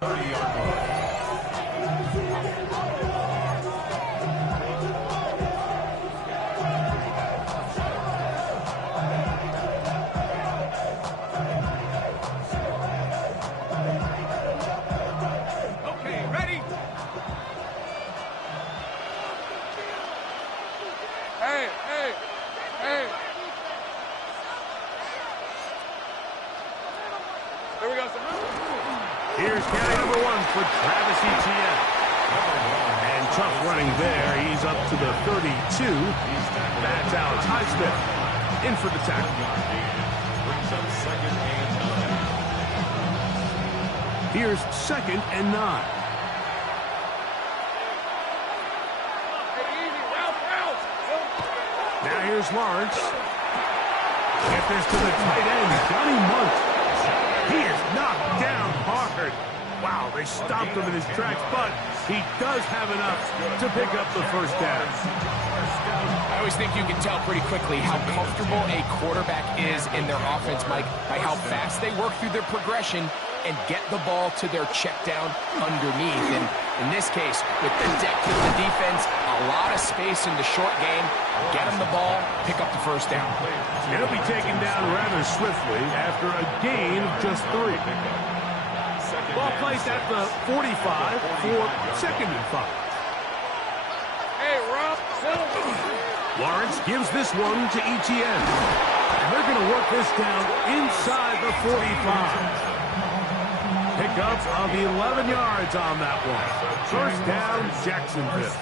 30-yard line. Here's carry number 1 for Travis Etienne. And tough running there. He's up to the 32. That's Alex Highsmith in for the tackle. Here's 2nd and 9. Now here's Lawrence. Get this to the tight end, Johnny Munt. He is knocked down hard. Wow, they stopped him in his tracks, but he does have enough to pick up the first down. I always think you can tell pretty quickly how comfortable a quarterback is in their offense, Mike, by how fast they work through their progression and get the ball to their check down underneath. And in this case, with the depth of the defense, a lot of space in the short game, get them the ball, pick up the first down. It'll be taken down rather swiftly after a gain of just 3. Ball placed at the 45 for 2nd and 5. Hey, Rob. Lawrence gives this one to Etienne. And they're going to work this down inside the 45. Pickup of 11 yards on that one. First down, Jacksonville.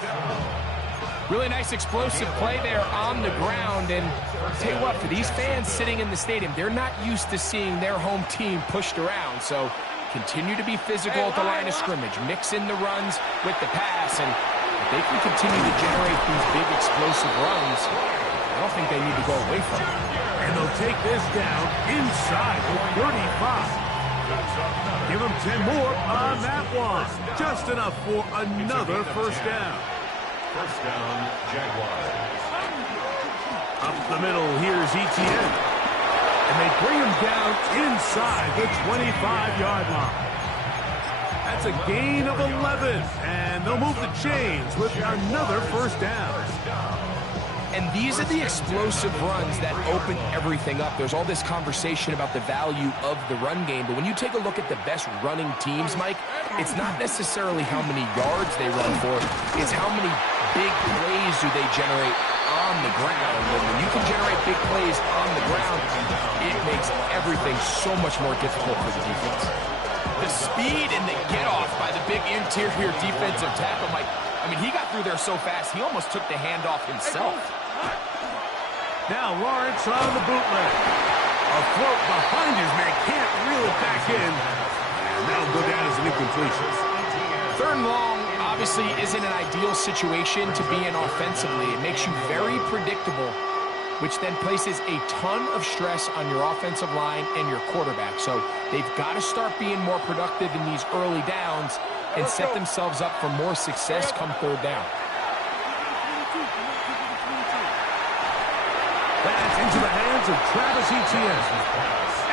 Really nice explosive play there on the ground. And I'll tell you what, for these fans sitting in the stadium, they're not used to seeing their home team pushed around. So continue to be physical at the line of scrimmage. Mix in the runs with the pass. And if they can continue to generate these big explosive runs, I don't think they need to go away from it. And they'll take this down inside the 35. Give them 10 more on that one. Just enough for another first down. First down, Jaguars. Up the middle, here's Etienne. And they bring him down inside the 25-yard line. That's a gain of 11. And they'll move the chains with another first down. And these are the explosive runs that open everything up. There's all this conversation about the value of the run game, but when you take a look at the best running teams, Mike, it's not necessarily how many yards they run for, it's how many big plays do they generate on the ground. And when you can generate big plays on the ground, it makes everything so much more difficult for the defense. The speed and the get-off by the big interior defensive tackle, Mike, I mean, he got through there so fast, he almost took the handoff himself. Now Lawrence on the bootleg. A float behind his man, can't reel it back in. And that'll go down as an incompletion. 3rd and long obviously isn't an ideal situation to be in offensively. It makes you very predictable, which then places a ton of stress on your offensive line and your quarterback. So they've got to start being more productive in these early downs and set themselves up for more success come 3rd down. That's into the hands of Travis Etienne.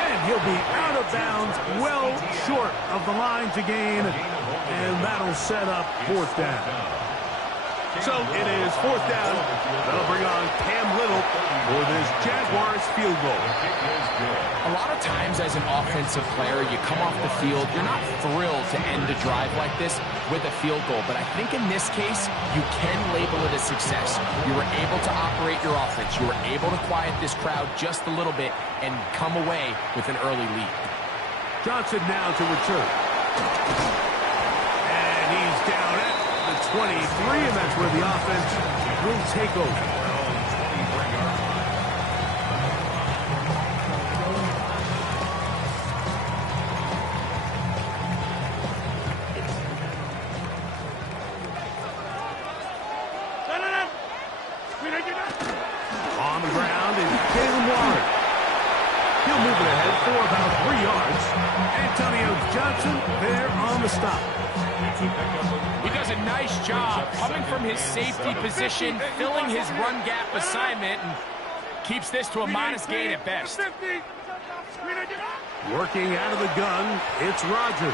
And he'll be out of bounds, well short of the line to gain. And that'll set up 4th down. So it is 4th down. They'll bring on Cam Little for this Jaguars field goal. A lot of times as an offensive player, you come off the field, you're not thrilled to end a drive like this with a field goal. But I think in this case, you can label it a success. You were able to operate your offense. You were able to quiet this crowd just a little bit and come away with an early lead. Johnson now to return. And he's down at the 23, and that's where the offense will take over. On the ground is Jalen Warren. He'll move it ahead for about 3 yards. Antonio Johnson there on the stop. He does a nice job coming from his safety position, filling his run gap assignment, and keeps this to a modest gain at best. Working out of the gun, it's Rodgers.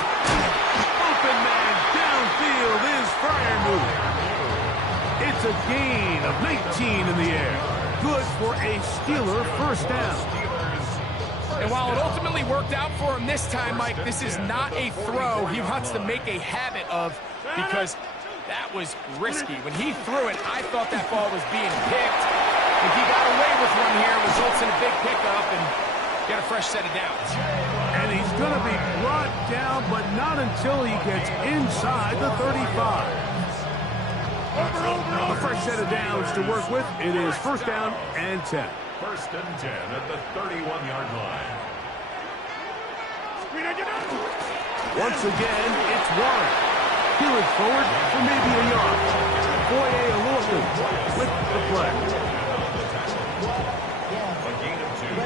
Open man downfield is Fryermuth. It's a gain of 19 in the air. Good for a Steeler first down. And while it ultimately worked out for him this time, Mike, this is not a throw he wants to make a habit of, because that was risky. When he threw it, I thought that ball was being picked. If he got away with one here, it results in a big pickup and get a fresh set of downs. And he's going to be brought down, but not until he gets inside the 35. A fresh set of downs to work with. It is first down and 10. First and 10 at the 31-yard line. Once again, it's Warren. Peel it forward for maybe a yard. Foye Oluokun with the play. A gain of 2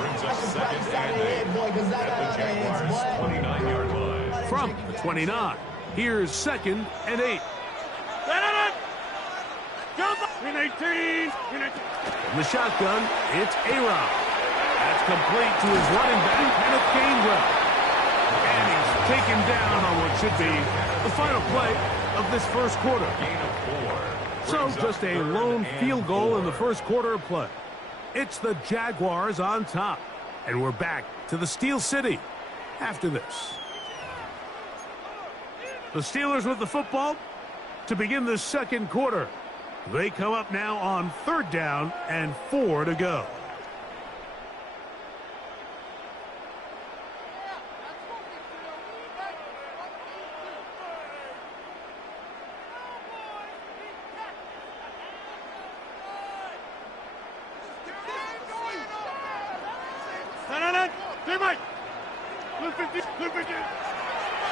brings us second and 8 at the Jaguars' 29-yard line. From the 29, here's second and 8. From the shotgun, it's A-Rob. That's complete to his running back, Kenneth Gainwell. And he's taken down on what should be the final play of this first quarter. Gain of 4. So just a lone field goal in the first quarter of play. It's the Jaguars on top. And we're back to the Steel City after this. The Steelers with the football to begin the second quarter. They come up now on third down and 4 to go.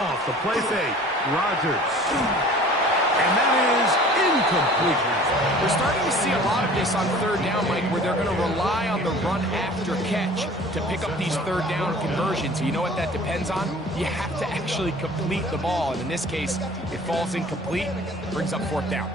Off the play fake, Rodgers. And that is incomplete. We're starting to see a lot of this on third down, Mike, where they're going to rely on the run after catch to pick up these third down conversions. You know what that depends on? You have to actually complete the ball. And in this case, it falls incomplete, brings up fourth down.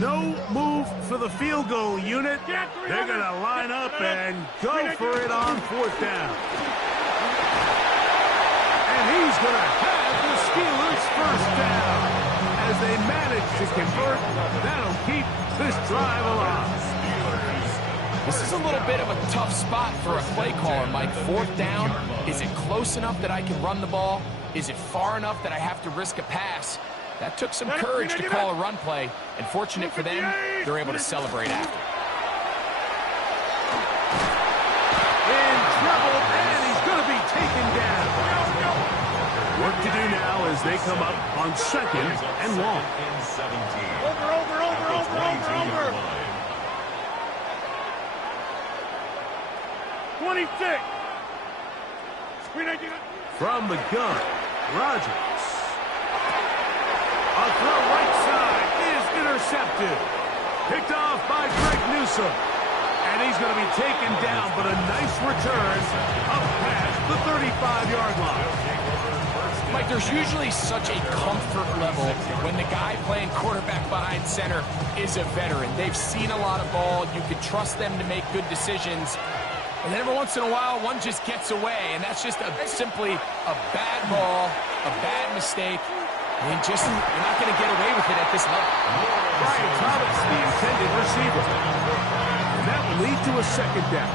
No move for the field goal unit. They're going to line up and go for it on fourth down. And he's going to have the Steelers first down. As they manage to convert, that'll keep this drive alive. This is a little bit of a tough spot for a play caller, Mike. Fourth down, is it close enough that I can run the ball? Is it far enough that I have to risk a pass? That took some courage to call a run play, and fortunate for them, they're able to celebrate after. In trouble, and he's going to be taken down. Work to do now as they come up on second and long. And 17. Over. 26. From the gun, Rodgers. A throw right side is intercepted. Picked off by Greg Newsome. And he's going to be taken down, but a nice return up past the 35-yard line. Mike, there's usually such a comfort level when the guy playing quarterback behind center is a veteran. They've seen a lot of ball. You can trust them to make good decisions. And then every once in a while, one just gets away, and that's just simply a bad ball, a bad mistake. I mean, you're not going to get away with it at this level. Brian Thomas, the intended receiver. And that will lead to a second down.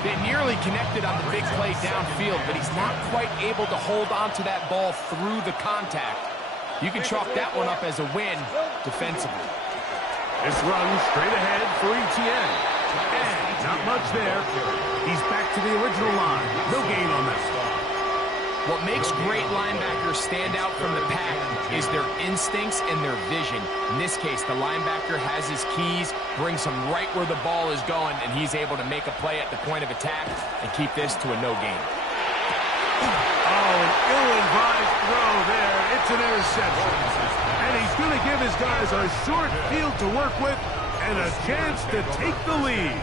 They nearly connected on the big play downfield, but he's not quite able to hold on to that ball through the contact. You can chalk that one up as a win defensively. This run straight ahead for Etienne. And not much there. He's back to the original line. No gain on that. What makes great linebackers stand out from the pack is their instincts and their vision. In this case, the linebacker has his keys, brings him right where the ball is going, and he's able to make a play at the point of attack and keep this to a no gain. Oh, an ill-advised throw there. It's an interception. And he's going to give his guys a short field to work with and a chance to take the lead.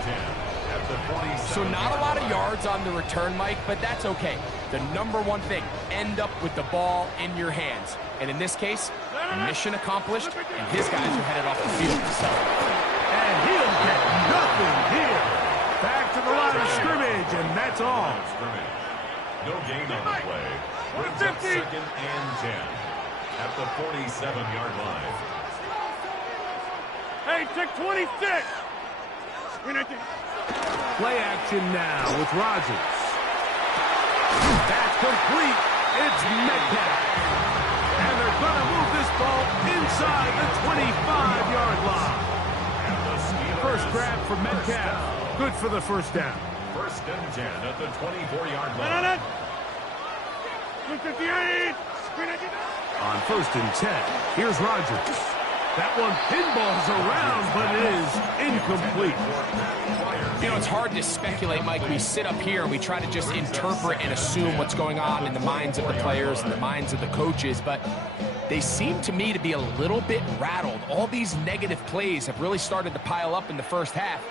So not a lot of yards on the return, Mike, but that's okay. The number one thing, end up with the ball in your hands. And in this case, mission accomplished, and his guys are headed off the field to celebrate. And he'll get nothing here. and that's all. No gain on the play. Brings up 2nd and 10 at the 47-yard line. Hey, take 26. Play action now with Rodgers. That's complete. It's Metcalf. And they're going to move this ball inside the 25-yard line. First grab for Metcalf. Good for the first down. 1st and 10 at the 24-yard line. On 1st and 10, here's Rodgers. That one pinballs around, but it is incomplete. You know, it's hard to speculate, Mike. We sit up here and we try to just interpret and assume what's going on in the minds of the players and the minds of the coaches, but they seem to me to be a little bit rattled. All these negative plays have really started to pile up in the first half.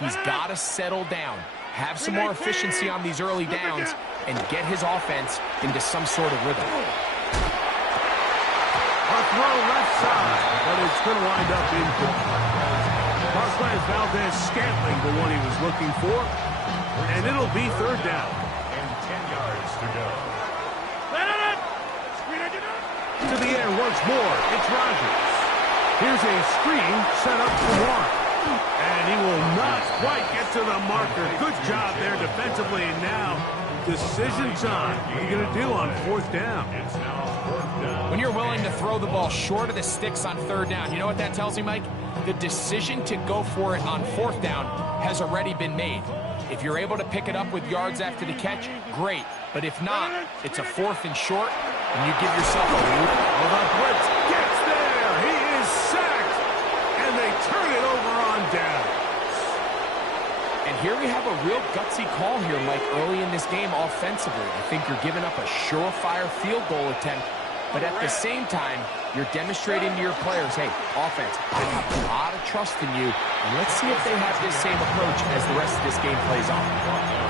He's got to settle down, have some more efficiency on these early downs, and get his offense into some sort of rhythm. A throw left side, but it's going to wind up incomplete. Marquez Valdez-Scantling, the one he was looking for, and it'll be 3rd down. And 10 yards to go. To the air once more, it's Rodgers. Here's a screen set up for Warren. And he will not quite get to the marker. Good job there defensively, and now decision time. What are you going to do on 4th down? It's now 4th down. When you're willing to throw the ball short of the sticks on 3rd down, you know what that tells me, Mike? The decision to go for it on 4th down has already been made. If you're able to pick it up with yards after the catch, great. But if not, it's a 4th and short, and you give yourself a loop. Oh, the blitz gets there. He is sacked, and they turn it over on downs. And here we have a real gutsy call here, Mike, early in this game offensively. I think you're giving up a surefire field goal attempt, but at the same time, you're demonstrating to your players, hey, offense, I have a lot of trust in you, and let's see if they have this same approach as the rest of this game plays on.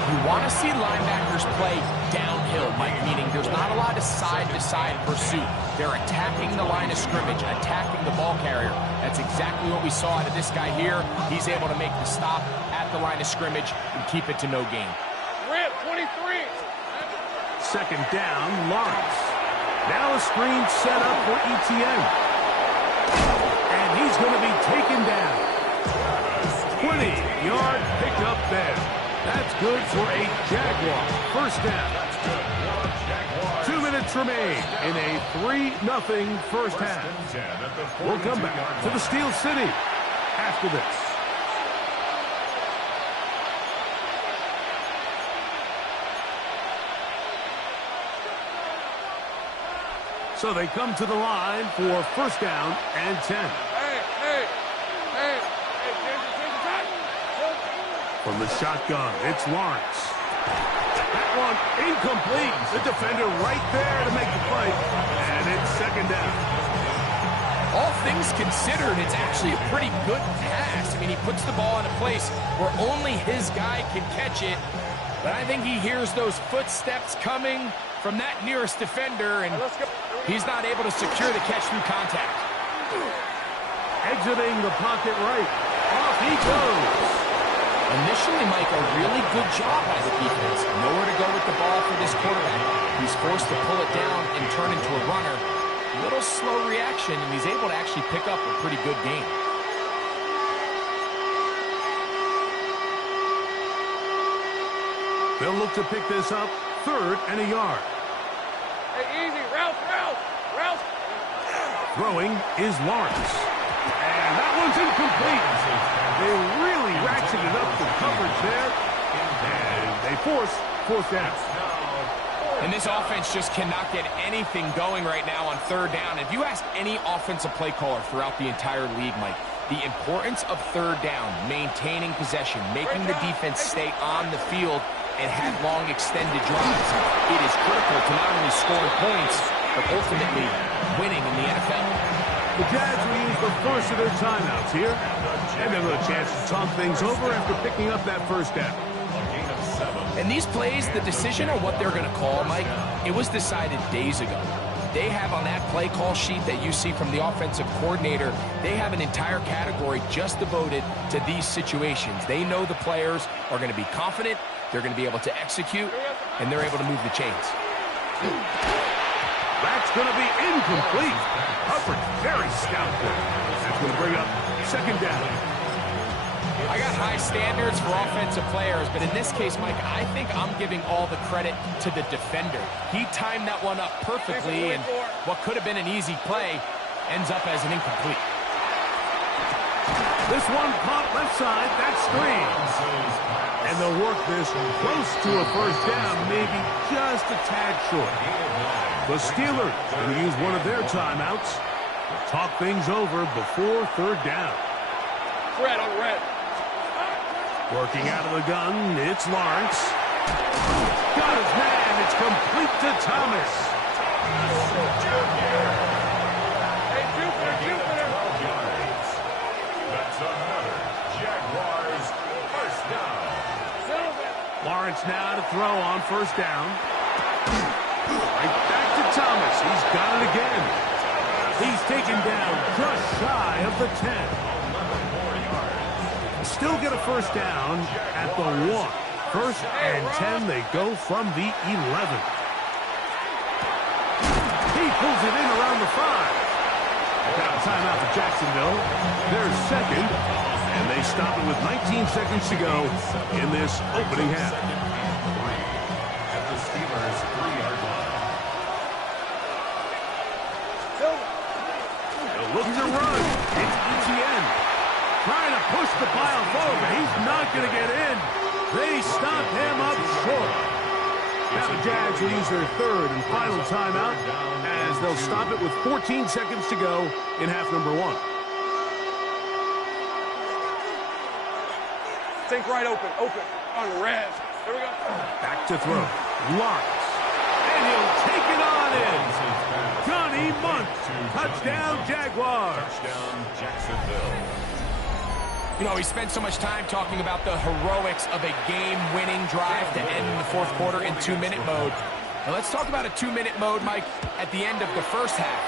You want to see linebackers play downhill, Mike, meaning there's not a lot of side-to-side pursuit. They're attacking the line of scrimmage, attacking the ball carrier. That's exactly what we saw out of this guy here. He's able to make the stop at the line of scrimmage and keep it to no gain. Rip, 23. 2nd down, Lawrence. Now a screen set up for Etienne. And he's going to be taken down. 20-yard pickup there. That's good for a Jaguar. 1st down. 2 minutes remain in a 3-0 first half. We'll come back to the Steel City after this. So they come to the line for 1st down and 10. Hey. From the shotgun, it's Lawrence. That one incomplete. The defender right there to make the play. And it's 2nd down. All things considered, it's actually a pretty good pass. I mean, he puts the ball in a place where only his guy can catch it. But I think he hears those footsteps coming from that nearest defender, and he's not able to secure the catch through contact. Exiting the pocket right. Off he goes. Initially, Mike, a really good job by the defense. Nowhere to go with the ball for this quarterback. He's forced to pull it down and turn into a runner. A little slow reaction, and he's able to actually pick up a pretty good game. They'll look to pick this up 3rd and a yard. Hey, easy. Route. Throwing is Lawrence. And that one's incomplete. They really ratcheted up the coverage there. And they force 4th down. And this offense just cannot get anything going right now on 3rd down. If you ask any offensive play caller throughout the entire league, Mike, the importance of 3rd down, maintaining possession, making the defense stay on the field and have long extended drives, it is critical to not only scoring points, but ultimately winning in the NFL. The Jags will use the first of their timeouts here, and they'll have a chance to talk things over after picking up that 1st down. And these plays, the decision on what they're going to call, Mike, it was decided days ago. They have on that play call sheet that you see from the offensive coordinator, they have an entire category just devoted to these situations. They know the players are going to be confident they're going to be able to execute, and they're able to move the chains. That's going to be incomplete. Coverage very stout there. That's going to bring up second down. I got high standards for offensive players, but in this case, Mike, I think I'm giving all the credit to the defender. He timed that one up perfectly, and what could have been an easy play ends up as an incomplete. This one caught left side. That's screen. And they'll work this close to a first down, maybe just a tad short. The Steelers going to use one of their timeouts to talk things over before third down. Red on red. Working out of the gun, it's Lawrence. Got his man. It's complete to Thomas. Hey, Jupiter. That's another Jaguars first down. Lawrence now to throw on first down. Right back to Thomas. He's got it again. He's taken down just shy of the 10. Still get a first down at the 1. First and 10, they go from the 11. He pulls it in around the 5. Got a timeout for Jacksonville. They're second, and they stop it with 19 seconds to go in this opening half. At the Steelers' 3-yard line. They'll look to run. It's Etienne. Trying to push the pile forward. He's not going to get in. They stop him up short. Now the Jags will use their third and final timeout as they'll stop it with 14 seconds to go in half number 1. Think right open on red. Here we go. Back to throw. Lawrence. And he'll take it on in. Johnny Munt. Touchdown, Jaguars. Touchdown, Jacksonville. You know, we spent so much time talking about the heroics of a game-winning drive to end in the fourth quarter in 2-minute mode. Now let's talk about a 2-minute mode, Mike, at the end of the first half.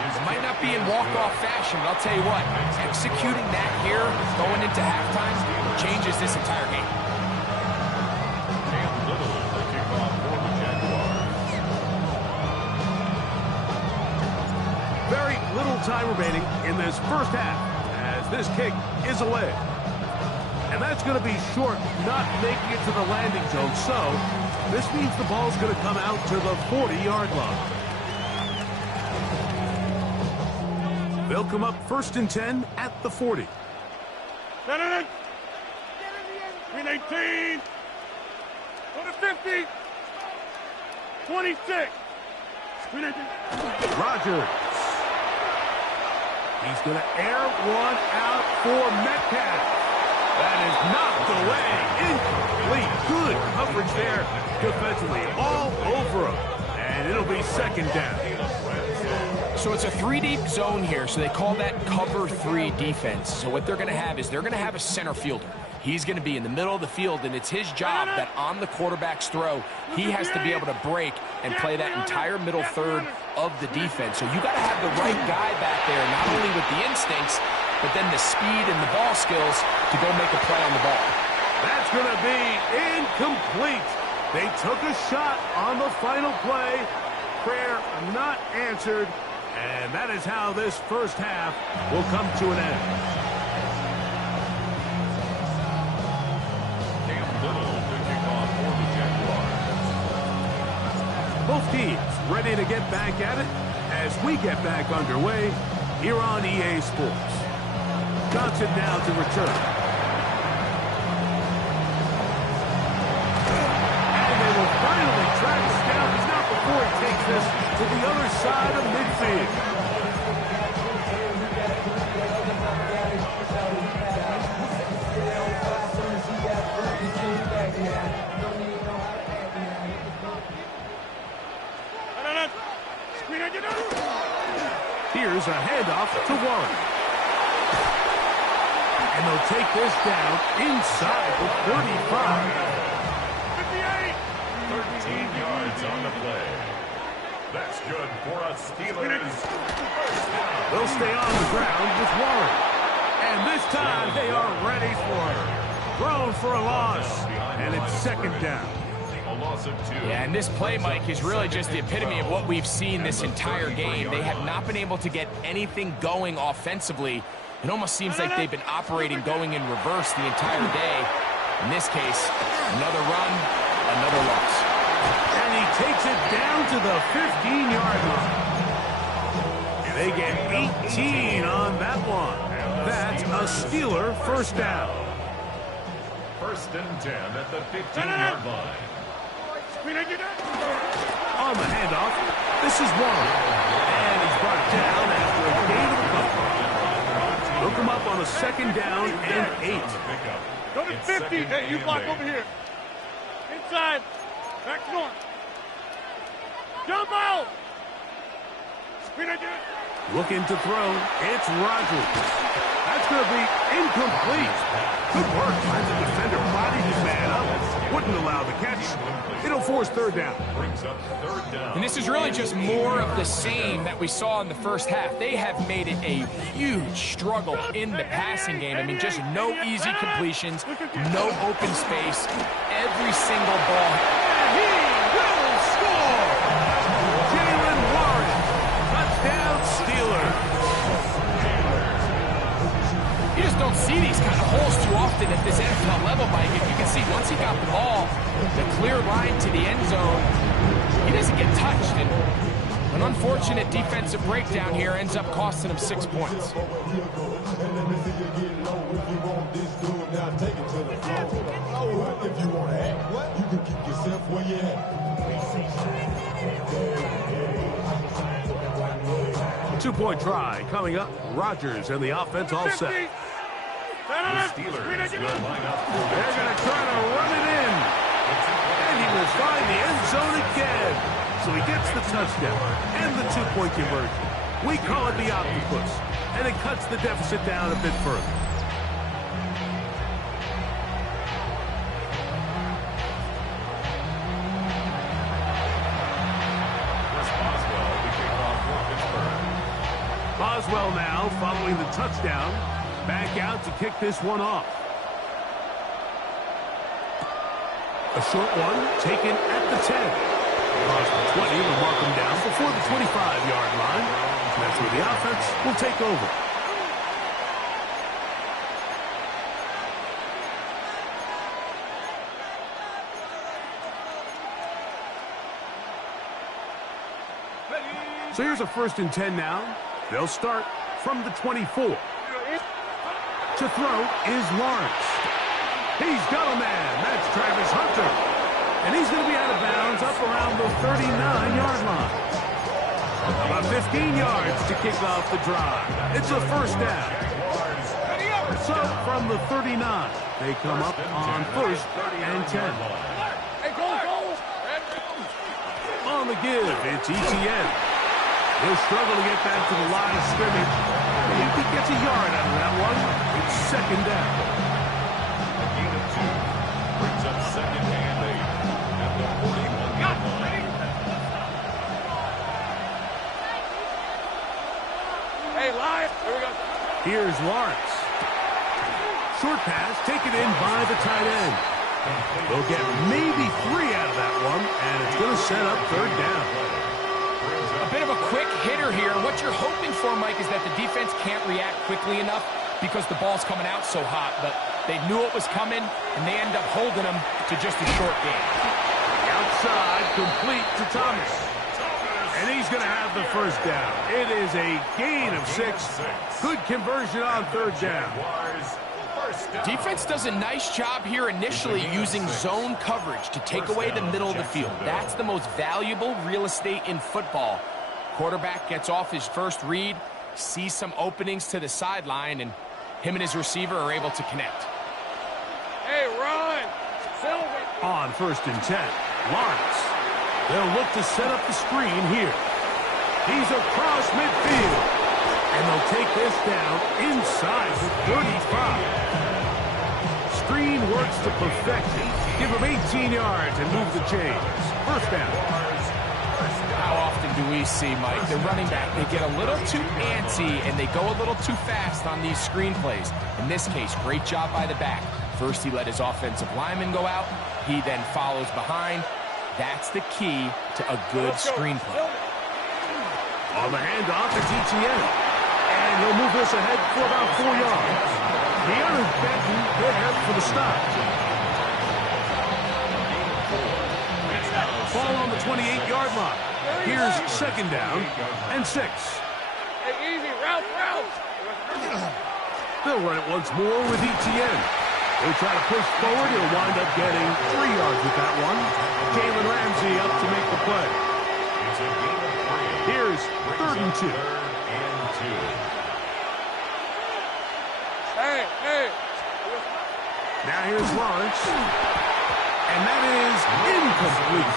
It might not be in walk-off fashion, but I'll tell you what, executing that here, going into halftime, changes this entire game. Little, the kickoff for the Jaguars. Very little time remaining in this first half as this kick is away. And that's going to be short, not making it to the landing zone. So this means the ball's going to come out to the 40-yard line. They'll come up first and 10 at the 40. Green 18. Go to 50. 26. Green 18. Rodgers. He's going to air one out for Metcalf. That is knocked away. Incomplete. Good coverage there defensively. All over him. And it'll be second down. So it's a 3-deep zone here, so they call that cover 3 defense. So what they're going to have is they're going to have a center fielder. He's going to be in the middle of the field, and it's his job that on the quarterback's throw, he has to be able to break and play that entire middle third of the defense. So you got to have the right guy back there, not only with the instincts, but then the speed and the ball skills to go make a play on the ball. That's going to be incomplete. They took a shot on the final play. Prayer not answered. And that is how this first half will come to an end. Little, the kickoff for the Jaguars. Both teams ready to get back at it as we get back underway here on EA Sports. Johnson now to return. And they will finally track us down. He's not before he takes this to the other side of midfield. Here's a handoff to Warren. And they'll take this down inside the 35. 58. 13 yards on the play. That's good for a Steelers first down. They'll stay on the ground with Warren. And this time they are ready for it. Thrown for a loss. And it's second down. A loss of 2. Yeah, and this play, Mike, is really just the epitome of what we've seen this entire game. They have not been able to get anything going offensively. It almost seems like they've been operating going in reverse the entire day. In this case, another run, another loss. And he takes it down to the 15-yard line. They get 18 on that one. That's a Steeler first down. First and 10 at the 15-yard line. On the handoff, this is Warren. And he's brought down after a gain of a couple. Look him up on a second down and 8. Go to 50. Hey, you block over here. Inside. Back north. Jump out. Looking to throw. It's Rodgers. That's going to be incomplete. Good work. Finds a defender, bodied his man up. Wouldn't allow the catch. It'll force third down. Brings up third down. And this is really just more of the same that we saw in the first half. They have made it a huge struggle in the passing game. I mean, just no easy completions, no open space. Every single ball. He will score! Jalen Warren. Touchdown, Steelers. You just don't see these kind of holes too often at this NFL level, Mike. If you can see, once he got the ball, the clear line to the end zone, he doesn't get touched. And an unfortunate defensive breakdown here ends up costing him 6 points. Two-point try coming up. Rodgers and the offense all set. The Steelers will line up. They're going to try to run it in. And he will find the end zone again. So he gets the touchdown and the two-point conversion. We call it the octopus. And it cuts the deficit down a bit further. Boswell now following the touchdown. Back out to kick this one off. A short one taken at the 10. Across the 20 will mark him down before the 25-yard line. That's where the offense will take over. So here's a first and 10 now. They'll start from the 24. To throw is Lawrence. He's got a man. That's Travis Hunter. And he's going to be out of bounds up around the 39-yard line. About 15 yards to kick off the drive. It's a first down. So from the 39, they come up on first and 10. Hey, go. On the give, it's ETN. He'll struggle to get back to the line of scrimmage. But if he gets a yard out of that one, it's second down. A gain of 2 brings up second and 8 at the 41-yard line. Hey, Lion. Here we go. Here's Lawrence. Short pass taken in by the tight end. They'll get maybe 3 out of that one, and it's going to set up third down. A bit of a quick hitter here. What you're hoping for, Mike, is that the defense can't react quickly enough because the ball's coming out so hot. But they knew it was coming, and they end up holding them to just a short game. Outside, complete to Thomas. And he's going to have the first down. It is a gain of 6. Good conversion on third down. Defense does a nice job here initially using zone coverage to take away the middle of the field. That's the most valuable real estate in football. Quarterback gets off his first read, sees some openings to the sideline, and him and his receiver are able to connect. Hey, run. Silver. On first and 10, Lawrence. They'll look to set up the screen here. He's across midfield. And they'll take this down inside the 35. Screen works to perfection. Give him 18 yards and move the chains. First down. How often do we see, Mike, the running back, they get a little too antsy and they go a little too fast on these screen plays. In this case, great job by the back. First, he let his offensive lineman go out. He then follows behind. That's the key to a good screenplay. On the handoff, it's Etienne. And he'll move this ahead for about 4 yards. De'Aaron Benton there for the stop. Ball on the 28-yard line. Here's second down and 6. Hey, easy, route. They'll run it once more with Etienne. They try to push forward. He'll wind up getting 3 yards with that one. Jalen Ramsey up to make the play. Here's 3rd and 2. Hey. Now here's Lawrence. And that is incomplete.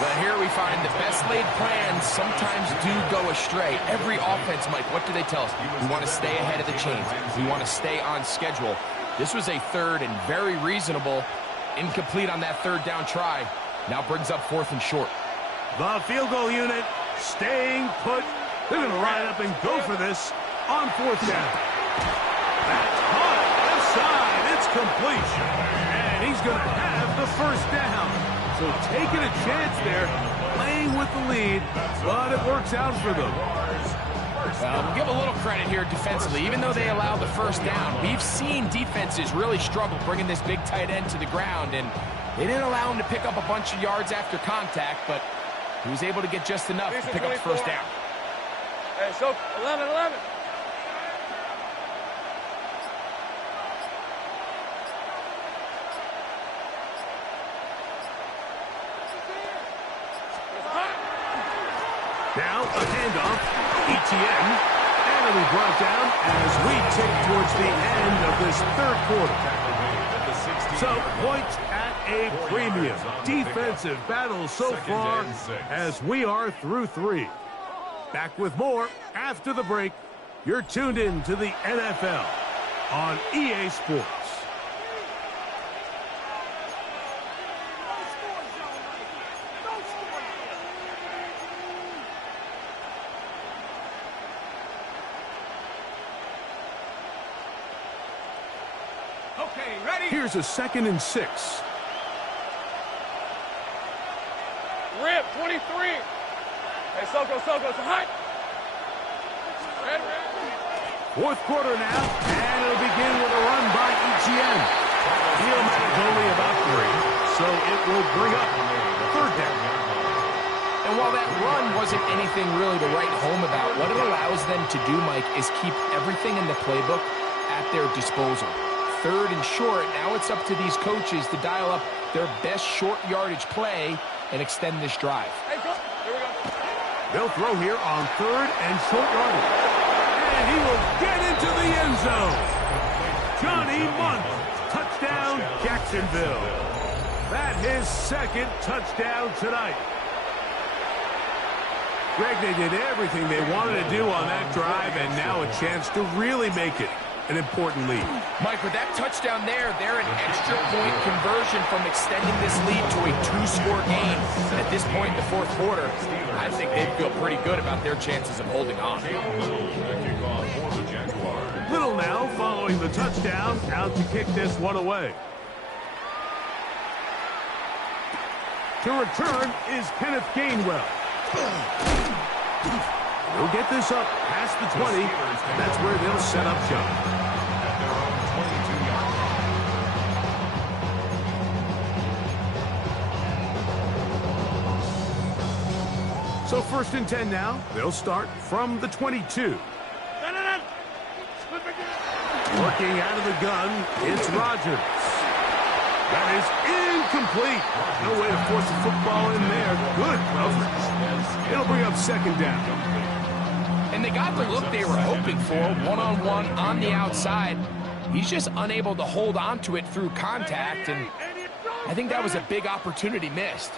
But here we find the best laid plans sometimes do go astray. Every offense, Mike, what do they tell us? We want to stay ahead of the chains. We want to stay on schedule. This was a 3rd and very reasonable. Incomplete on that 3rd down try. Now brings up 4th and short. The field goal unit staying put. They're going to line up and go for this on 4th down. That's caught. Left side. It's complete. And he's going to have the 1st down. So taking a chance there, playing with the lead, but it works out for them. Well, we'll give a little credit here defensively. Even though they allowed the 1st down, we've seen defenses really struggle bringing this big tight end to the ground, and they didn't allow him to pick up a bunch of yards after contact, but he was able to get just enough to pick up the 1st down. Hey, so 11. Now a handoff, Etienne, and it'll be brought down as we tick towards the end of this 3rd quarter. So points at a premium. Defensive battle so far as we are through 3. Back with more after the break. You're tuned in to the NFL on EA Sports. Okay, ready? Here's a 2nd and 6. Rip, 23. Hey, Soko, it's hot. Red. 4th quarter now, and it'll begin with a run by Etienne. He'll manage only about 3, so it will bring up 3rd down. And while that run wasn't anything really to write home about, what it allows them to do, Mike, is keep everything in the playbook at their disposal. 3rd and short, now it's up to these coaches to dial up their best short yardage play and extend this drive. Hey, go. Here we go. They'll throw here on 3rd and short yardage. And he will get into the end zone. Johnny Munt, touchdown Jacksonville. That's his 2nd touchdown tonight. Greg, they did everything they wanted to do on that drive, and now a chance to really make it an important lead. Mike, with that touchdown there, they're an extra point conversion from extending this lead to a 2-score game. At this point in the 4th quarter, I think they feel pretty good about their chances of holding on. Little now following the touchdown, out to kick this one away. To return is Kenneth Gainwell. We'll get this up past the 20, and that's where they'll set up shop. So 1st and 10 now. They'll start from the 22. Working out of the gun, it's Rodgers. That is incomplete. No way to force the football in there. Good coverage. It'll bring up 2nd down. And they got the look they were hoping for, one-on-one on the outside. He's just unable to hold on to it through contact, and I think that was a big opportunity missed.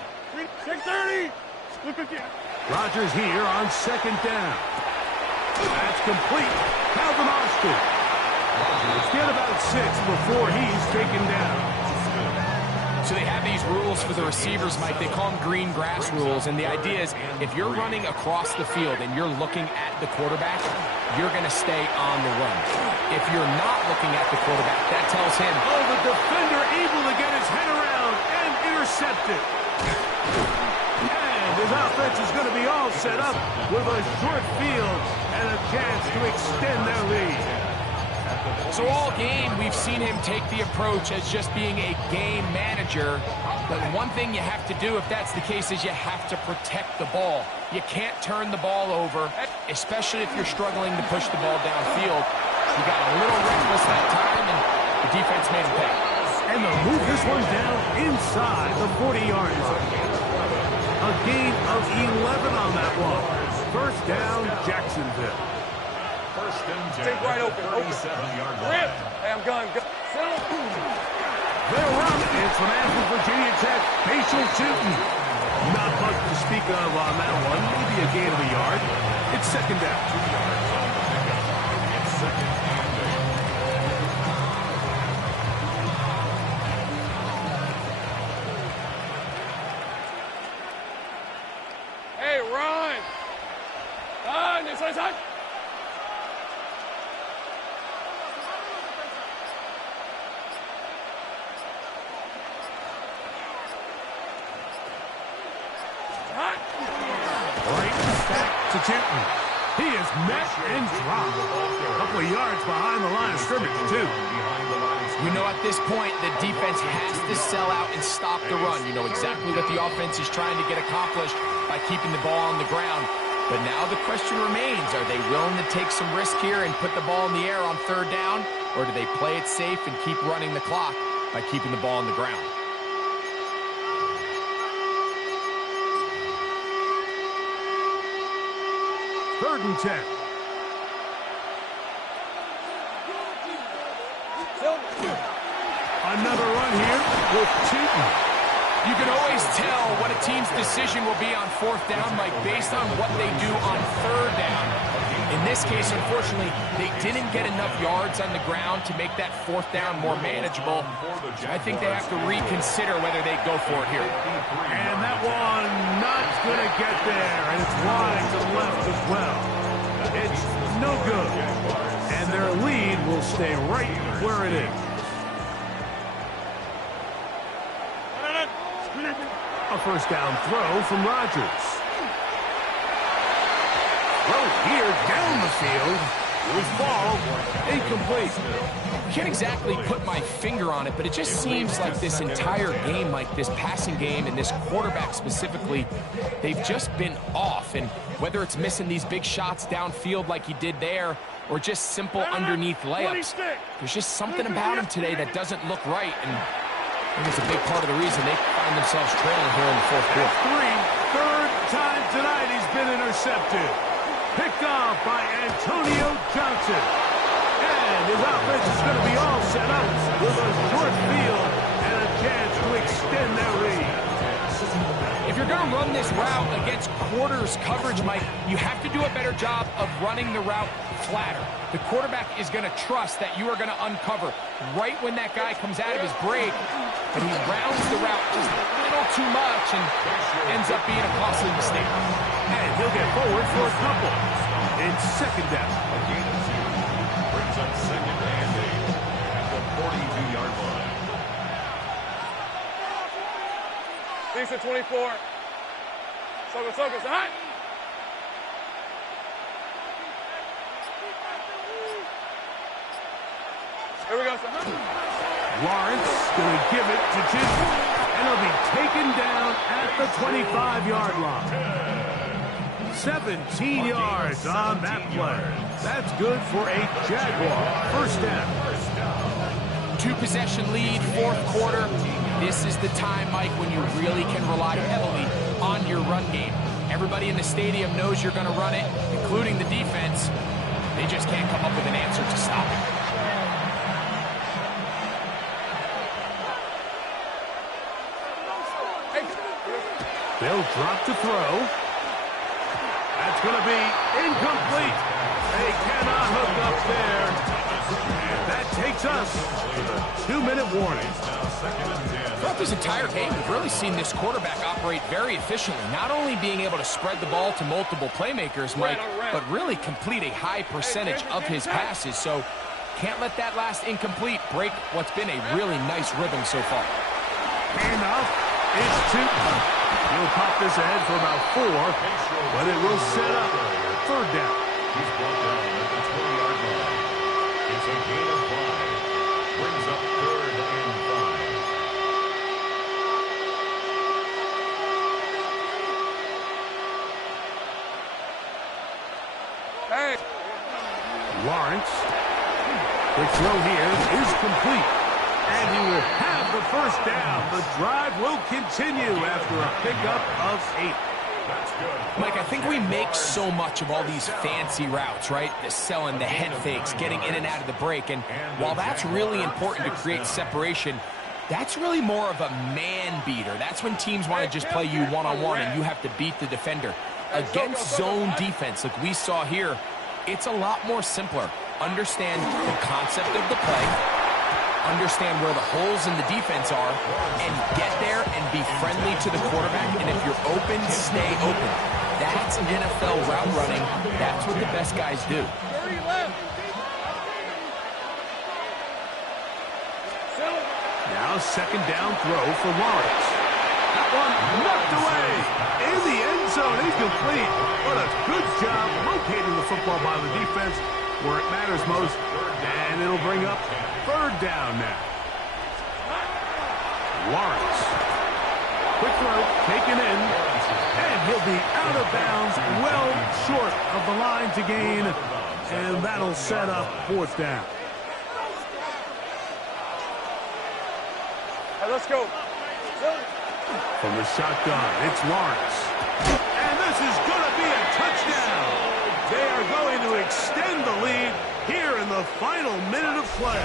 6:30. Rodgers here on 2nd down. That's complete. Calvin Austin. Let's get about 6 before he's taken down. So they have these these rules for the receivers, Mike. They call them green grass rules, and the idea is if you're running across the field and you're looking at the quarterback, you're going to stay on the run. If you're not looking at the quarterback, that tells him... Oh, the defender able to get his head around and intercept it. And his offense is going to be all set up with a short field and a chance to extend their lead. So all game, we've seen him take the approach as just being a game manager. But one thing you have to do, if that's the case, is you have to protect the ball. You can't turn the ball over, especially if you're struggling to push the ball downfield. He got a little reckless that time, and the defense made him pay. And they'll move this one down inside the 40-yard line. A gain of 11 on that one. First down, Jacksonville. First and 10. Take right open. 37-yard Rip. line. Hey, I'm going. They'll run. It's from Ashland, Virginia Tech, Facial Tootin. Not much to speak of on that one. Maybe a gain of a yard. It's second down. 2 yards on the pickup. It's second and 8. Hey, run. Run. Inside. Right back to Tootin. He is met and dropped. A couple of yards behind the line of scrimmage, too. You know, at this point, the defense has to sell out and stop the run. You know exactly what the offense is trying to get accomplished by keeping the ball on the ground. But now the question remains, are they willing to take some risk here and put the ball in the air on third down? Or do they play it safe and keep running the clock by keeping the ball on the ground? Third and 10. Another run here with Tootin. You can always tell what a team's decision will be on fourth down, Mike, based on what they do on third down. In this case, unfortunately, they didn't get enough yards on the ground to make that fourth down more manageable. I think they have to reconsider whether they go for it here. And that one not going to get there, and it's wide to the left as well. It's no good, and their lead will stay right where it is. A first down throw from Rodgers. Throw here down the field. Will fall incomplete. I can't exactly put my finger on it, but it just seems like this entire game, like this passing game and this quarterback specifically, they've just been off. And whether it's missing these big shots downfield like he did there or just simple underneath layups, there's just something about him today that doesn't look right. And I think it's a big part of the reason they find themselves trailing here in the fourth quarter. Third time tonight he's been intercepted. Picked off by Antonio Johnson. And his offense is going to be all set up with a short field and a chance to extend their lead. If you're going to run this route against quarters coverage, Mike, you have to do a better job of running the route flatter. The quarterback is going to trust that you are going to uncover right when that guy comes out of his break, but he rounds the route just a little too much and ends up being a costly mistake. And he'll get forward for a couple. It's second down. A gain of 2 brings up second and 8 at the 42-yard line. These are 24. Soka, hot. Here we go, sir. Lawrence going to give it to Chisholm, and he'll be taken down at the 25-yard line. 17 yards on that play. That's good for a Jaguar. First down. 2-possession lead, fourth quarter. This is the time, Mike, when you really can rely heavily on your run game. Everybody in the stadium knows you're going to run it, including the defense. They just can't come up with an answer to stop it. They'll drop to throw. That's going to be incomplete. They cannot hook up there. And that takes us to the 2-minute warning. Throughout this entire game, we've really seen this quarterback operate very efficiently, not only being able to spread the ball to multiple playmakers, Mike, but really complete a high percentage of his passes. So can't let that last incomplete break what's been a really nice rhythm so far. Handoff is to... He'll pop this ahead for about 4, but it will set up 3rd down. He's brought down at the 20-yard line. It's a gain of 5. Brings up 3rd and 5. Hey. Lawrence. The throw here is complete. And he will have the 1st down. The drive will continue after a pickup of 8. That's good. Mike, I think we make so much of all these fancy routes, right? The selling, the head fakes, getting in and out of the break. And while that's really important to create separation, that's really more of a man beater. That's when teams want to just play you one-on-one and you have to beat the defender. Against zone defense, like we saw here, it's a lot more simpler. Understand the concept of the play, understand where the holes in the defense are, and get there and be friendly to the quarterback. And if you're open, stay open. That's NFL route running. That's what the best guys do. Now 2nd down throw for Lawrence. That one knocked away. In the end zone, incomplete. What a good job locating the football by the defense where it matters most. And it'll bring up 3rd down now. Lawrence. Quick throw, taken in. And he'll be out of bounds, well short of the line to gain. And that'll set up 4th down. Hey, let's go. From the shotgun, it's Lawrence. And this is going to be a touchdown. They are going to extend the lead here in the final minute of play.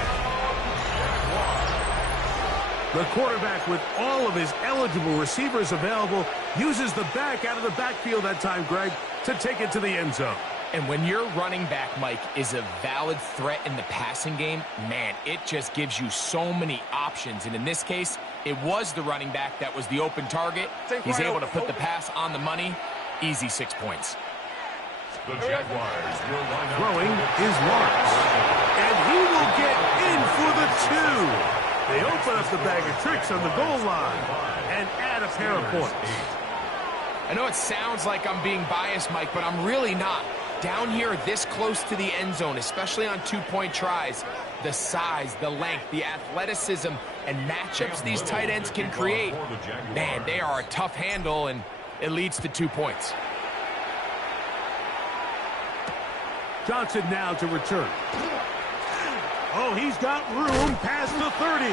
The quarterback, with all of his eligible receivers available, uses the back out of the backfield that time, Greg, to take it to the end zone. And when your running back, Mike, is a valid threat in the passing game, man, it just gives you so many options. And in this case, it was the running back that was the open target. He's able to put the pass on the money. Easy 6 points. The Jaguars will line up. Throwing is Lawrence. And he will get in for the 2. They open up the bag of tricks on the goal line and add a pair of points. I know it sounds like I'm being biased, Mike, but I'm really not. Down here this close to the end zone, especially on 2-point tries, the size, the length, the athleticism, and matchups these tight ends can create, man, they are a tough handle, and it leads to 2 points. Johnson now to return. Oh, he's got room past the 30.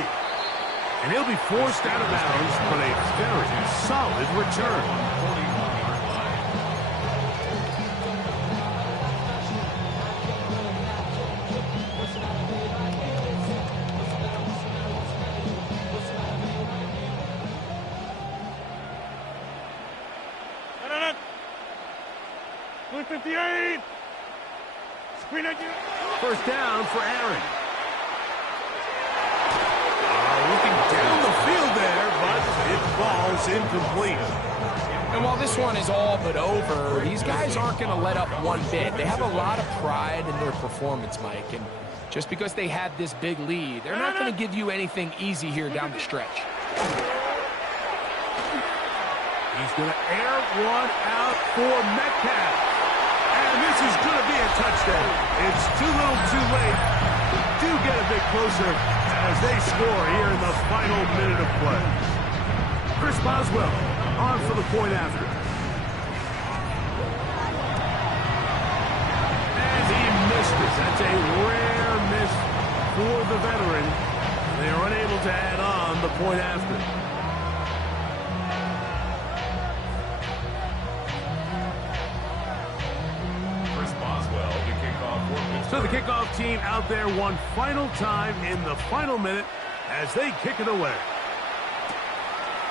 And he'll be forced out of bounds, but a very solid return. First down for Aaron. Looking down the field there, but it falls incomplete. And while this one is all but over, these guys aren't going to let up one bit. They have a lot of pride in their performance, Mike. And just because they had this big lead, they're not going to give you anything easy here down the stretch. He's going to air one out for Metcalf. And this is going to be a touchdown. It's too little too late. Do get a bit closer as they score here in the final minute of play. Chris Boswell on for the point after. And he missed it. That's a rare miss for the veteran. They are unable to add on the point after. So the kickoff team out there one final time in the final minute as they kick it away.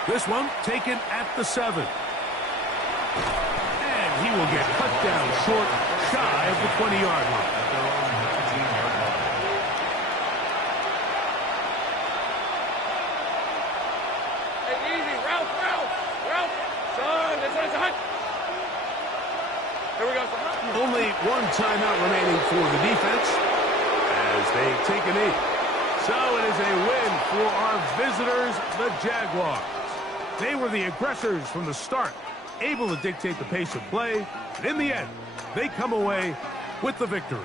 This one taken at the 7. And he will get cut down short, shy of the 20-yard line. One timeout remaining for the defense as they take a knee. So it is a win for our visitors, the Jaguars. They were the aggressors from the start, able to dictate the pace of play. And in the end, they come away with the victory.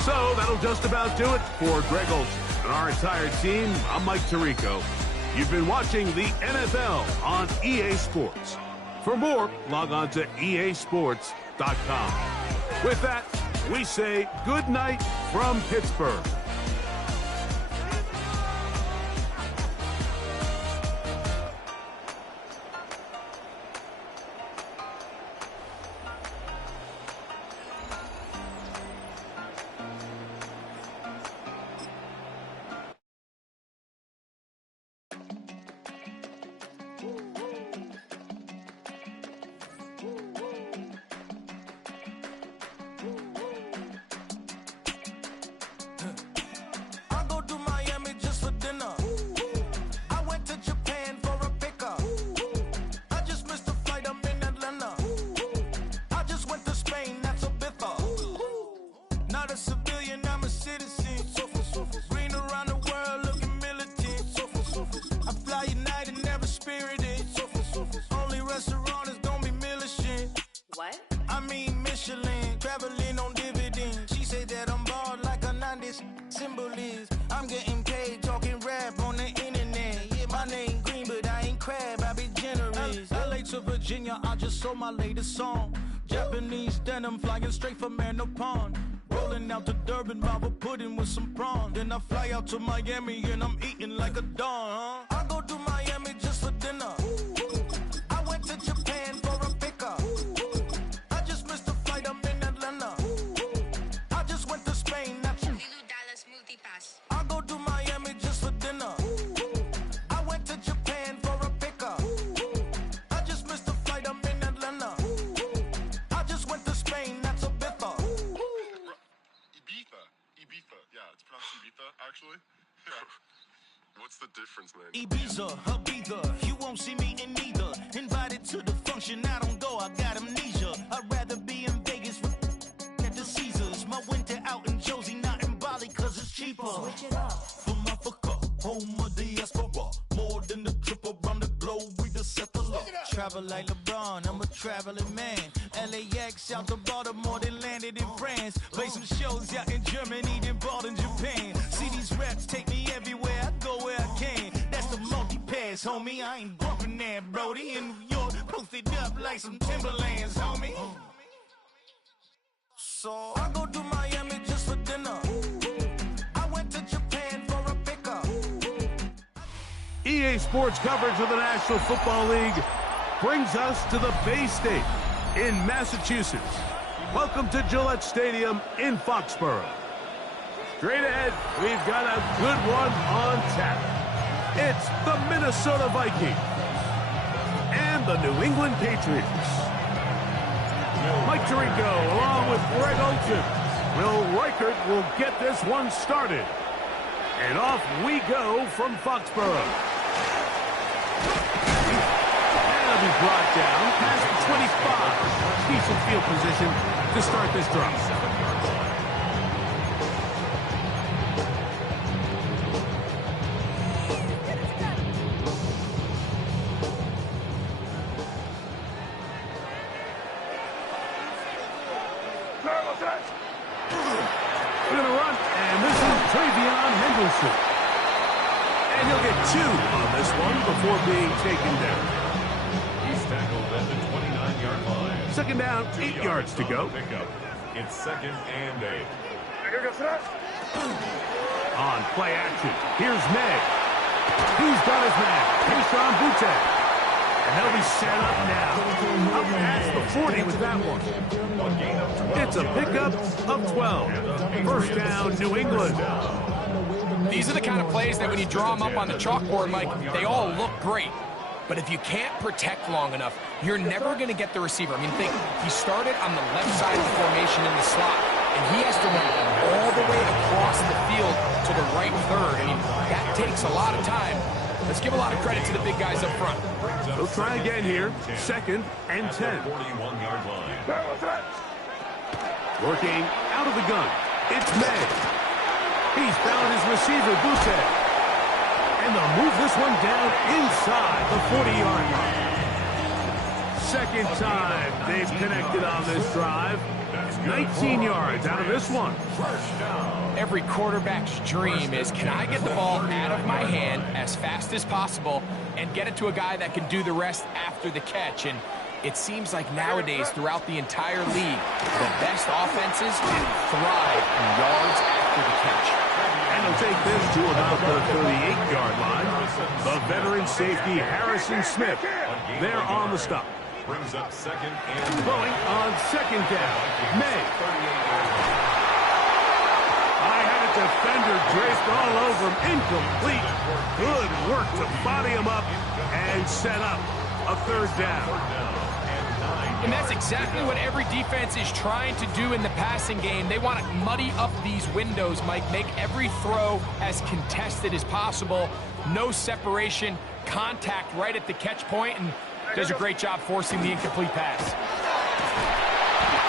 So that'll just about do it for Greg Olsen and our entire team. I'm Mike Tirico. You've been watching the NFL on EA Sports. For more, log on to easports.com. With that, we say good night from Pittsburgh. I'm getting paid talking rap on the internet. Yeah, my name green, but I ain't crab, I be generous. LA to Virginia, I just sold my latest song. Japanese denim flying straight from Pond. Rolling out to Durban, Marvel pudding with some prawn. Then I fly out to Miami and I'm eating like a don, I go to Miami just for dinner. I went to Japan for a pickup. I just missed a flight, I'm in Atlanta. I just went to Spain, not you. I go to Miami just for dinner. I went to Japan for a pickup. I just missed a flight, I'm in Atlanta. I just went to Spain, that's a Ibiza. Ibiza. Yeah, it's pronounced Ibiza, actually. What's the difference, man? Ibiza, Ibiza, you won't see me in neither. Invited to the function, I don't go, I got amnesia. I'd rather be in Vegas at the Caesars. My winter out in Josie, not in Bali, cause it's cheaper. Switch it up. From Africa, home of diaspora. More than the trip around the globe, we the settler. Travel like LeBron, I'm a traveling man. LAX out to Baltimore, then landed in France. Play some shows out in Germany, then bought in Japan. See these reps take me everywhere, I go where I can. That's the multi-pass, homie, I ain't bumping that, Brody. In New York, posted up like some Timberlands, homie. So I go to Miami just for dinner. I went to Japan for a pickup. EA Sports coverage of the National Football League brings us to the Bay State in Massachusetts. Welcome to Gillette Stadium in Foxborough. Straight ahead, we've got a good one on tap. It's the Minnesota Vikings and the New England Patriots. Mike Tirico along with Greg Olsen. Will Reichert will get this one started. And off we go from Foxborough. And it'll be brought down past the 25. Decent field position to start this drive. We're going to run, and this is Travion Henderson. And he'll get 2 on this one before being taken down. He's tackled at the 29-yard line. Second down, 8 yards to go. It's second and 8. On play action, here's May. He's got his man. Here's Sean Boutte. And they'll be set up now. Up past the 40 with that one. It's a pickup of 12. First down, New England. These are the kind of plays that when you draw them up on the chalkboard, Mike, they all look great. But if you can't protect long enough, you're never going to get the receiver. I mean, think, he started on the left side of the formation in the slot, and he has to run all the way across the field to the right third. I mean, that takes a lot of time. Let's give a lot of credit to the big guys up front. They'll try again here. 2nd and 10. 41-yard line. Working out of the gun. It's May. He's found his receiver, Butte. And they'll move this one down inside the 40-yard line. Second time they've connected on this drive. 19 yards out of this one. Every quarterback's dream is, can I get the ball out of my hand as fast as possible and get it to a guy that can do the rest after the catch? And it seems like nowadays, throughout the entire league, the best offenses thrive in yards after the catch. And they'll take this to about the 38-yard line. The veteran safety, Harrison Smith, there on the stop. Brings up 2nd and Throwing on 2nd down. May. I had a defender draped all over him. Incomplete. Good work to body him up and set up a 3rd down. And that's exactly what every defense is trying to do in the passing game. They want to muddy up these windows, Mike, make every throw as contested as possible. No separation, contact right at the catch point, and does a great job forcing the incomplete pass.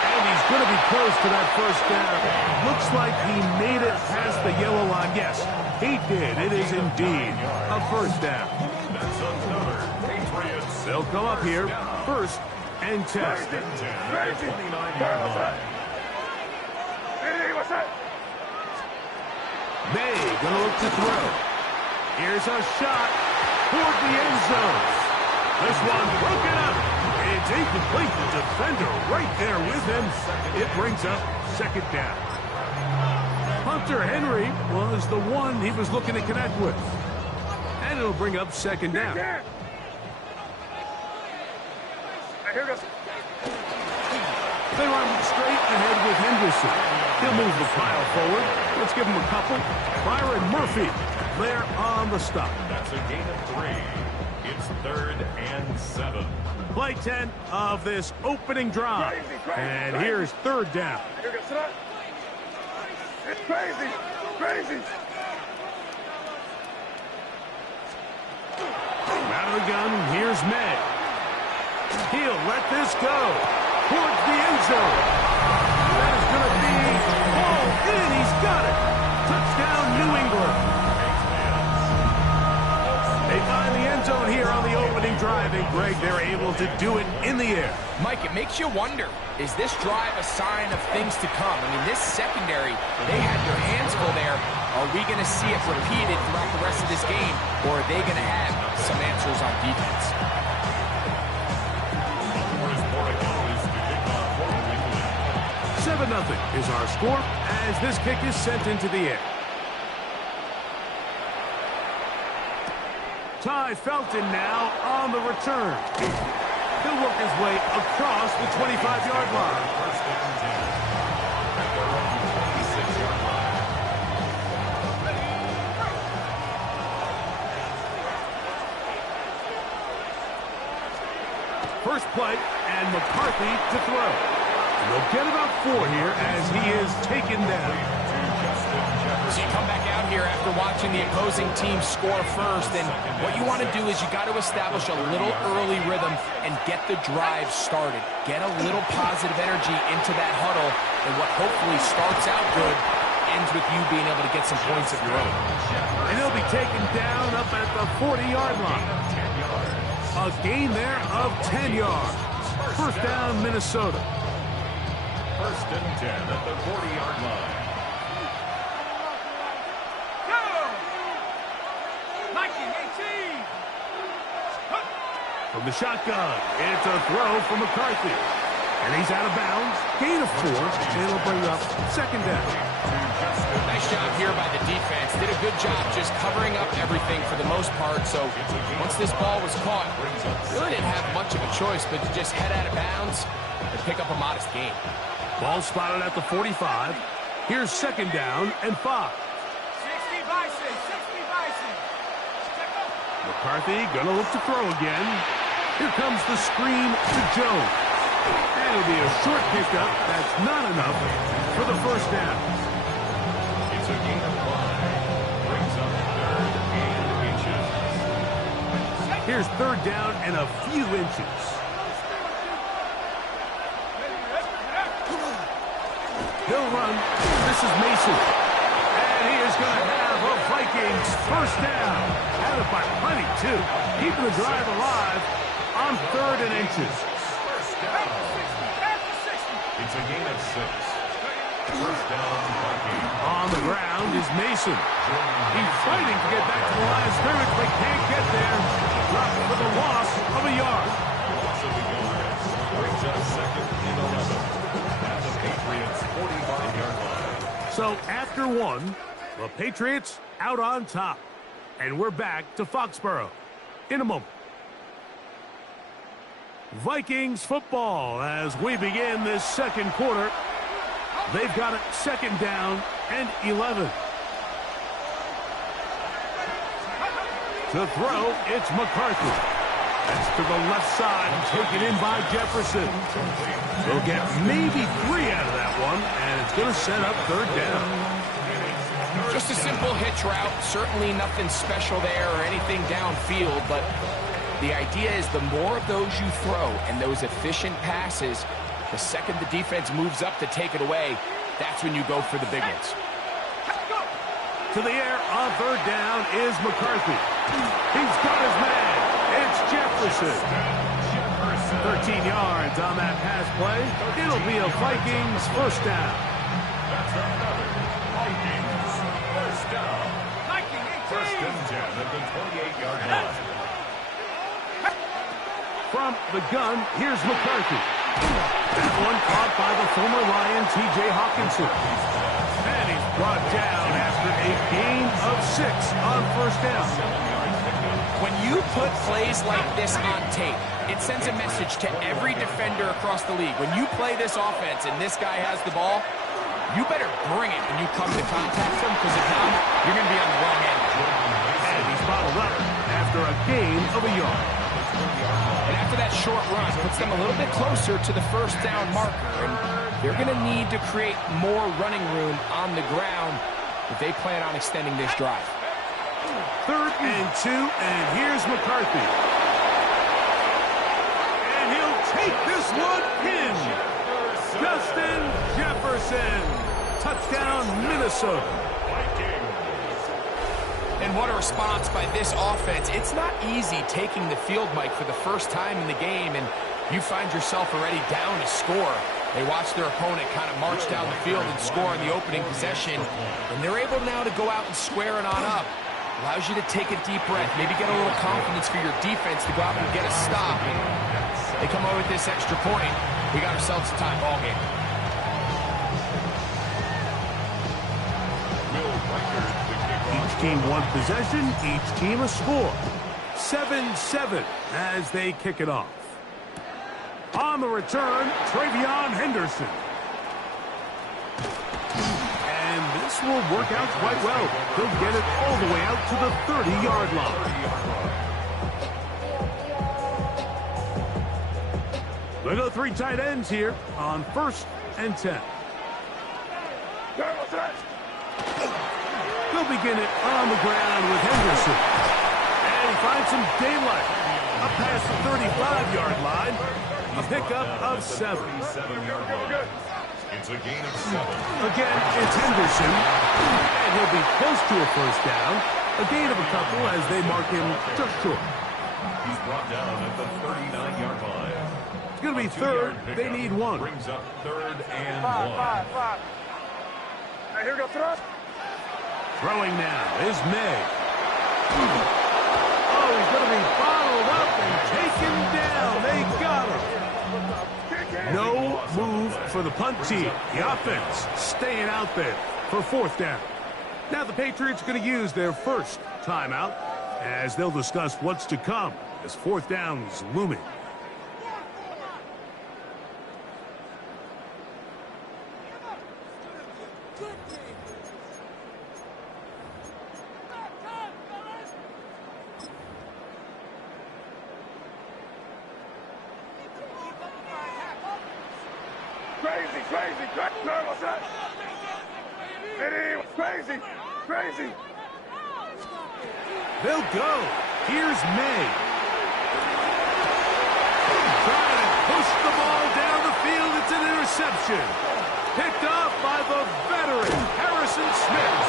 And he's going to be close to that 1st down. Looks like he made it past the yellow line. Yes, he did. It is indeed a 1st down. They'll come up here, 1st and 10. 29-yard line. May going to look to throw. Here's a shot toward the end zone. This one broken up. It's incomplete. The defender right there with him. It brings up 2nd down. Hunter Henry was the one he was looking to connect with. And it'll bring up 2nd down. They run straight ahead with Henderson. He'll move the pile forward. Let's give him a couple. Byron Murphy there on the stop. That's a gain of 3. It's 3rd and 7. Play 10 of this opening drive. And here's 3rd down. It's crazy. Crazy. Out of the gun, here's May. He'll let this go towards the end zone. That is going to be all in. He's got it. Touchdown, New England. They find the end zone here on the opening drive, and Greg, they're able to do it in the air. Mike, it makes you wonder, is this drive a sign of things to come? I mean, this secondary, they had their hands full there. Are we going to see it repeated throughout the rest of this game, or are they going to have some answers on defense? 7-0 is our score as this kick is sent into the air. Ty Felton now on the return. He'll work his way across the 25-yard line. First and 10. At their own 26-yard line. First play, and McCarthy to throw. They'll get about 4 here as he is taken down. So you come back out here after watching the opposing team score first, and what you want to do is you got to establish a little early rhythm and get the drive started. Get a little positive energy into that huddle, and what hopefully starts out good ends with you being able to get some points of your own. And he'll be taken down up at the 40-yard line. A gain there of 10 yards. First down, Minnesota. First and 10 at the 40-yard line. From the shotgun, it's a throw from McCarthy. And he's out of bounds. Gain of 4, and it'll bring up 2nd down. Nice job here by the defense. Did a good job just covering up everything for the most part. So once this ball was caught, really didn't have much of a choice but to just head out of bounds and pick up a modest gain. Ball spotted at the 45. Here's 2nd down and 5. 60 Bison, 60 Bison. McCarthy gonna look to throw again. Here comes the screen to Jones. That'll be a short pickup. That's not enough for the first down. It's a gain of 5. Brings up 3rd and inches. Here's third down and a few inches. He'll run. This is Mason. And he is going to have a Vikings first down. Had it by plenty, too. Keeping the drive alive on third and inches. It's a gain of 6. First down, Vikings. On the ground is Mason. He's fighting to get back to the line of scrimmage, but can't get there. Dropped for the loss of a yard. Loss of a yard. Brings up second and 11. At the Patriots' 45-yard line. So after one, the Patriots out on top. And we're back to Foxborough in a moment. Vikings football as we begin this second quarter. They've got it second down and 11. To throw, it's McCarthy. That's to the left side and taken in by Jefferson. They'll get maybe 3 out of that one, and it's going to set up third down. Just a simple hitch route. Certainly nothing special there or anything downfield, but the idea is the more of those you throw and those efficient passes, the second the defense moves up to take it away, that's when you go for the big ones. To the air on third down is McCarthy. He's got his man. It's Jefferson. 13 yards on that pass play. It'll be a Vikings first down. That's another Vikings first down. First and 10 at the 28-yard line. From the gun, here's McCarthy. That one caught by the former Lion, T.J. Hawkinson. And he's brought down after a gain of 6 on first down. When you put plays like this on tape, it sends a message to every defender across the league. When you play this offense and this guy has the ball, you better bring it when you come to contact him, because if not, you're going to be on the wrong end. And he's bottled up after a gain of a yard. And after that short run, puts them a little bit closer to the first down marker. And they're going to need to create more running room on the ground if they plan on extending this drive. Third and 2, and here's McCarthy. And he'll take this one in. Justin Jefferson. Touchdown, Minnesota. And what a response by this offense. It's not easy taking the field, Mike, for the first time in the game, and you find yourself already down a score. They watch their opponent kind of march down the field and score on the opening possession, and they're able now to go out and square it on up. Allows you to take a deep breath, maybe get a little confidence for your defense to go out and get a stop. And they come over with this extra point. We got ourselves a tie ball game. Each team one possession, each team a score. 7-7 as they kick it off. On the return, Travion Henderson. And this will work out quite well. He'll get it all the way out to the 30-yard line. They go 3 tight ends here on first and 10. They'll begin it on the ground with Henderson. And he finds some daylight. Up past the 35-yard line. A pickup of 7. It's a gain of 7. Again, it's Henderson. And he'll be close to a first down. A gain of a couple as they mark him just short. He's brought down at the 39-yard line. It's going to be third. They need 1. Brings up third and 1. Five. Right, here we go, throw. Throwing now is May. Oh, he's going to be bottled up and taken down. They got him. No move for the punt team. The offense staying out there for fourth down. Now the Patriots are going to use their first timeout as they'll discuss what's to come as fourth down is looming. They'll go. Here's May. Trying to push the ball down the field. It's an interception. Picked off by the veteran, Harrison Smith.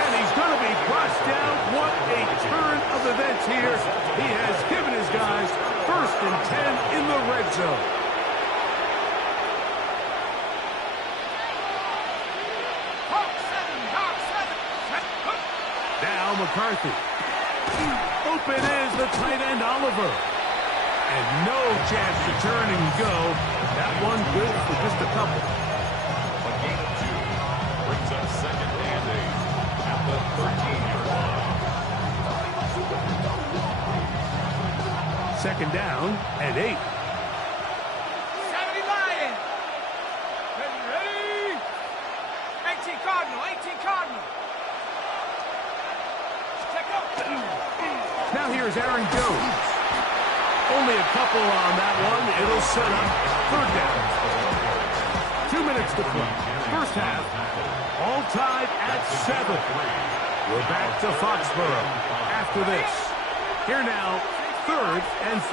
And he's going to be brought down. What a turn of events here. He has given his guys 1st and 10 in the red zone. Now McCarthy. Open is the tight end, Oliver. And no chance to turn and go. That one good for just a couple. A gain of 2 brings up 2nd and 8 at the 13-yard line. 2nd down and 8. 70 Lion. Ready. 18 Cardinal. 18 Cardinal. Check up. Now here's Aaron Jones. Only a couple on that one. It'll set up 3rd down. 2 minutes to play. First half. All tied at 7. We're back to Foxborough after this. Here now, 3rd and 5.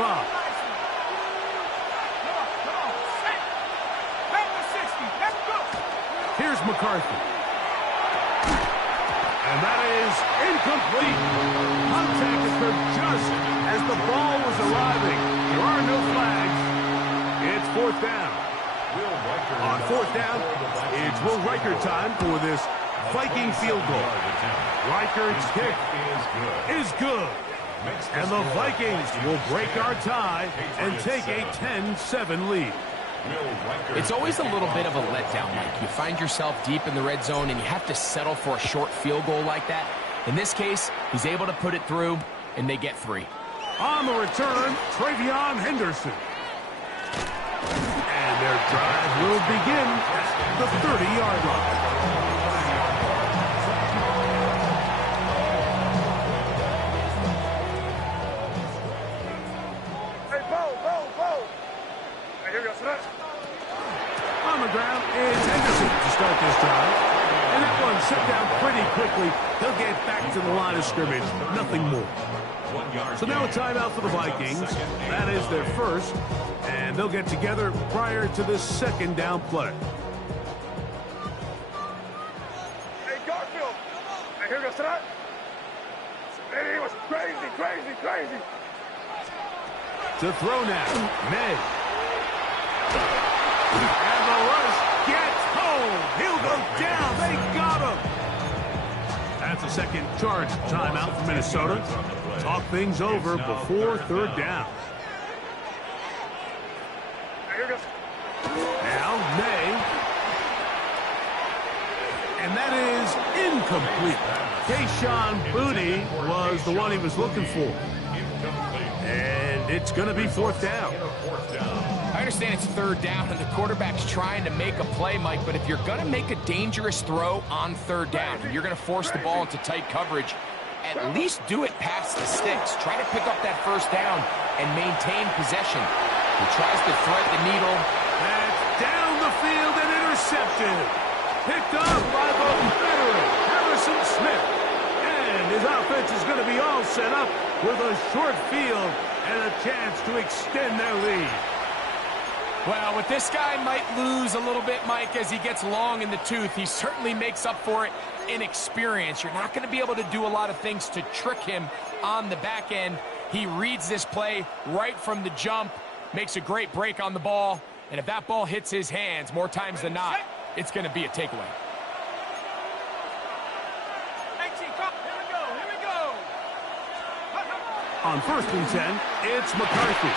Come on. Set. Back to 60. Let's go. Here's McCarthy. And that is incomplete. Contact occurred just as the ball was arriving. There are no flags. It's 4th down. On 4th down, it's Will Riker time for this Viking field goal. Riker's kick is good. And the Vikings will break our tie and take a 10-7 lead. It's always a little bit of a letdown, Mike. You find yourself deep in the red zone and you have to settle for a short field goal like that. In this case, he's able to put it through, and they get 3. On the return, Travion Henderson. And their drive will begin at the 30-yard line. Hey, Bo. Hey, here we go. On the ground is Henderson to start this drive. And that one set down pretty quickly. He'll get back to the line of scrimmage. Nothing more. So now a timeout for the Vikings. That is their first. And they'll get together prior to this 2nd down play. Hey, Garfield. Hey, here we go. Tonight. It was crazy. To throw now, May. And the rush gets home. He'll go down. They got him. That's a second charge timeout for Minnesota. Talk things over before 3rd down. Now, May. And that is incomplete. Keyshawn Booty was the one he was looking for. And it's going to be 4th down. I understand it's 3rd down and the quarterback's trying to make a play, Mike, but if you're going to make a dangerous throw on 3rd down and you're going to force the ball into tight coverage, at least do it past the sticks. Try to pick up that 1st down and maintain possession. He tries to thread the needle. That's down the field and intercepted. Picked up by the veteran, Harrison Smith. And his offense is going to be all set up with a short field and a chance to extend their lead. Well, what this guy might lose a little bit, Mike, as he gets long in the tooth, he certainly makes up for it in experience. You're not going to be able to do a lot of things to trick him on the back end. He reads this play right from the jump, makes a great break on the ball, and if that ball hits his hands more times than not, it's going to be a takeaway. Here we go. On 1st and 10, it's McCarthy.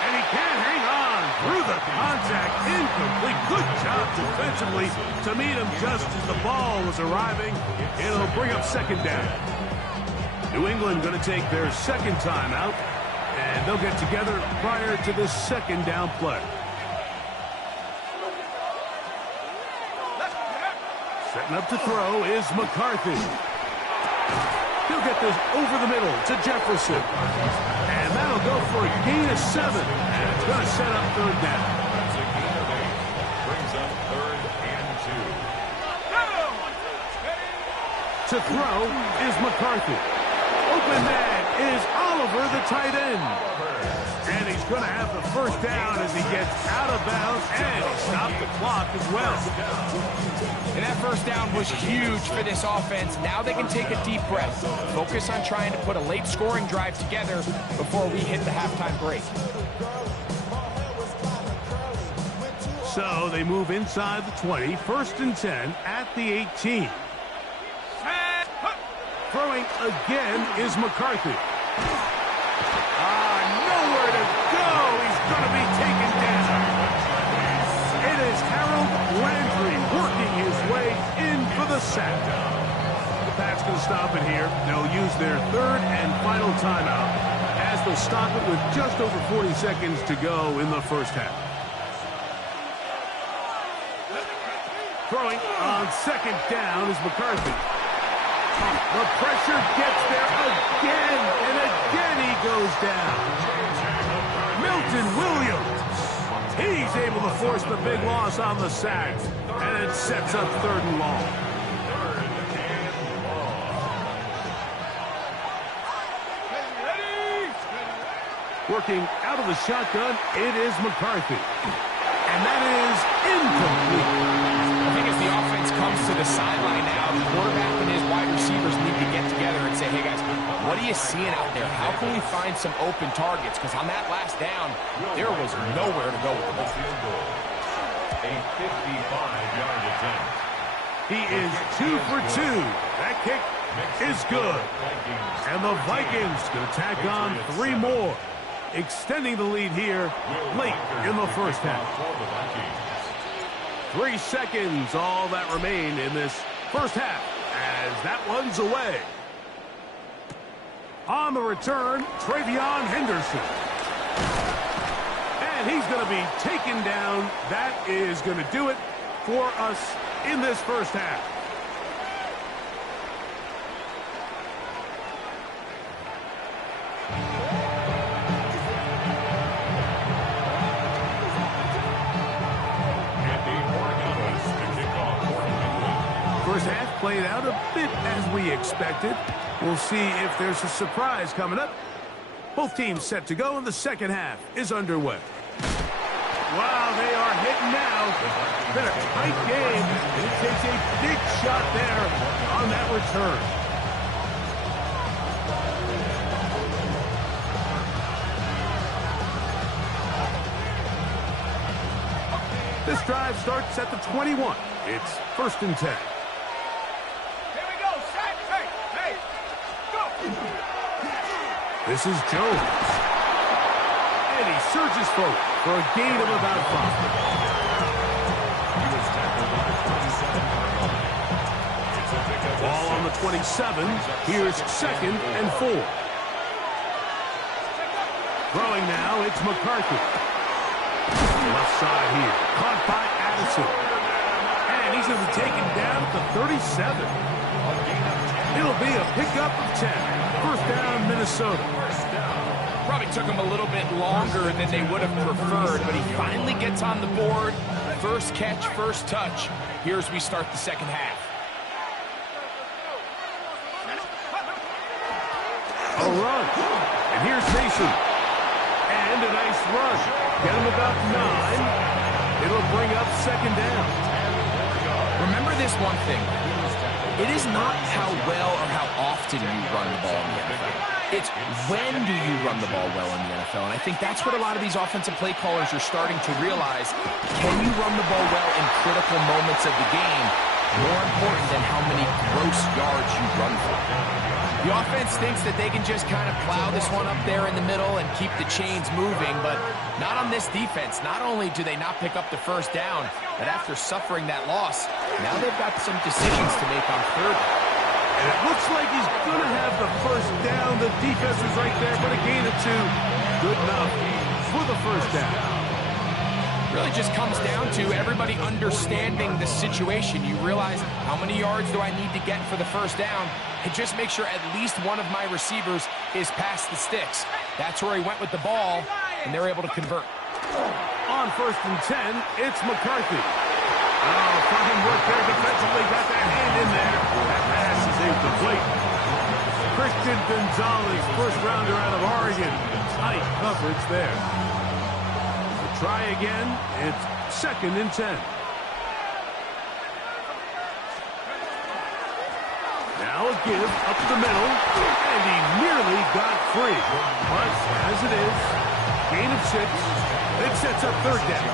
And he can't hang on through the contact. Incomplete. Good job defensively to meet him just as the ball was arriving. It'll bring up 2nd down. New England going to take their 2nd timeout, and they'll get together prior to this 2nd down play. Setting up to throw is McCarthy. He'll get this over the middle to Jefferson. And that'll go for a gain of 7. And it's going to set up 3rd down. That's a gain of 8. Brings up 3rd and 2. To throw is McCarthy. Open man is Oliver, the tight end. And he's going to have the first down as he gets out of bounds, and he stopped the clock as well. And that first down was huge for this offense. Now they can take a deep breath. Focus on trying to put a late scoring drive together before we hit the halftime break. So they move inside the 20, 1st and 10 at the 18. Throwing again is McCarthy. Nowhere to go. He's going to be taken down. It is Harold Landry working his way in for the sack. The Pats going to stop it here. They'll use their 3rd and final timeout as they'll stop it with just over 40 seconds to go in the first half. Throwing on 2nd down is McCarthy. The pressure gets there again, and again he goes down. Milton Williams. He's able to force the big loss on the sack, and it sets up 3rd and long. Working out of the shotgun, it is McCarthy. And that is incomplete. I think as the offense comes to the sideline now, the quarterback and his wide receivers need to get together and say, hey guys, what are you seeing out there? How can we find some open targets? Because on that last down, there was nowhere to go with the ball. A 55-yard attempt. He is 2 for 2. That kick is good. And the Vikings going to tack on 3 more, extending the lead here late in the first half. 3 seconds, all that remain in this first half, as that one's away. On the return, Travion Henderson. And he's going to be taken down. That is going to do it for us in this first half. First half played out a bit as we expected. We'll see if there's a surprise coming up. Both teams set to go, and the second half is underway. Wow, they are hitting now. Been a tight game, and he takes a big shot there on that return. This drive starts at the 21. It's 1st and 10. This is Jones. And he surges forward for a gain of about 5. Ball on the 27. Here's 2nd and 4. Throwing now, it's McCarthy. Left side here. Caught by Addison. And he's going to be taken down at the 37. It'll be a pickup of 10. First down, Minnesota. Probably took him a little bit longer than they would have preferred, but he finally gets on the board. First catch, first touch. Here's we start the second half. A run. And here's Mason. And a nice run. Get him about 9. It'll bring up 2nd down. Remember this one thing. It is not how well or how often you run the ball in the NFL. It's when do you run the ball well in the NFL. And I think that's what a lot of these offensive play callers are starting to realize. Can you run the ball well in critical moments of the game? More important than how many gross yards you run for. The offense thinks that they can just kind of plow this one up there in the middle and keep the chains moving, but not on this defense. Not only do they not pick up the first down, but after suffering that loss, now they've got some decisions to make on 3rd. And it looks like he's going to have the first down. The defense is right there, but a gain of 2. Good enough for the first down. Really just comes down to everybody understanding the situation. You realize, how many yards do I need to get for the first down? And just make sure at least one of my receivers is past the sticks. That's where he went with the ball, and they're able to convert. On 1st and 10, it's McCarthy. Oh, fine work there defensively. Got that hand in there. That pass is incomplete. Christian Gonzalez, first rounder out of Oregon. Tight coverage there. Try again. It's 2nd and 10. Now a give up the middle, and he nearly got free. But as it is, gain of 6. It sets up 3rd down.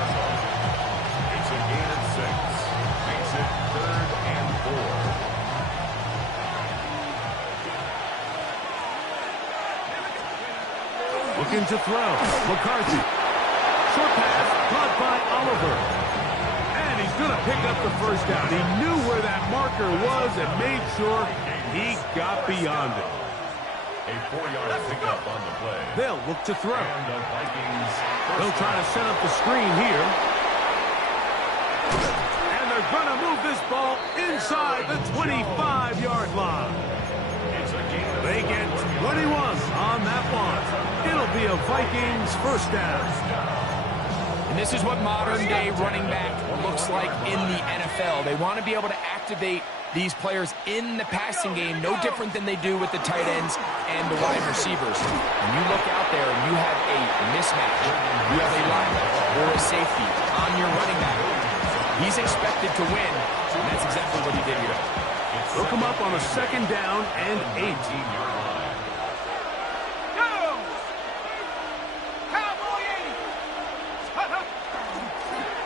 It's a gain of 6. Makes it 3rd and 4. Looking to throw. McCarthy. Short pass caught by Oliver. And he's going to pick up the 1st down. He knew where that marker was and made sure he got beyond it. A 4-yard pickup on the play. They'll look to throw. And the Vikings. They'll try to set up the screen here. And they're going to move this ball inside the 25-yard line. It's a gain of They get 21 on that one. It'll be a Vikings 1st down. And this is what modern-day running back looks like in the NFL. They want to be able to activate these players in the passing game, no different than they do with the tight ends and the wide receivers. When you look out there and you have a mismatch, you have a linebacker or a safety on your running back, he's expected to win, and that's exactly what he did here. They'll come up on a 2nd down and 8. 18-yard line.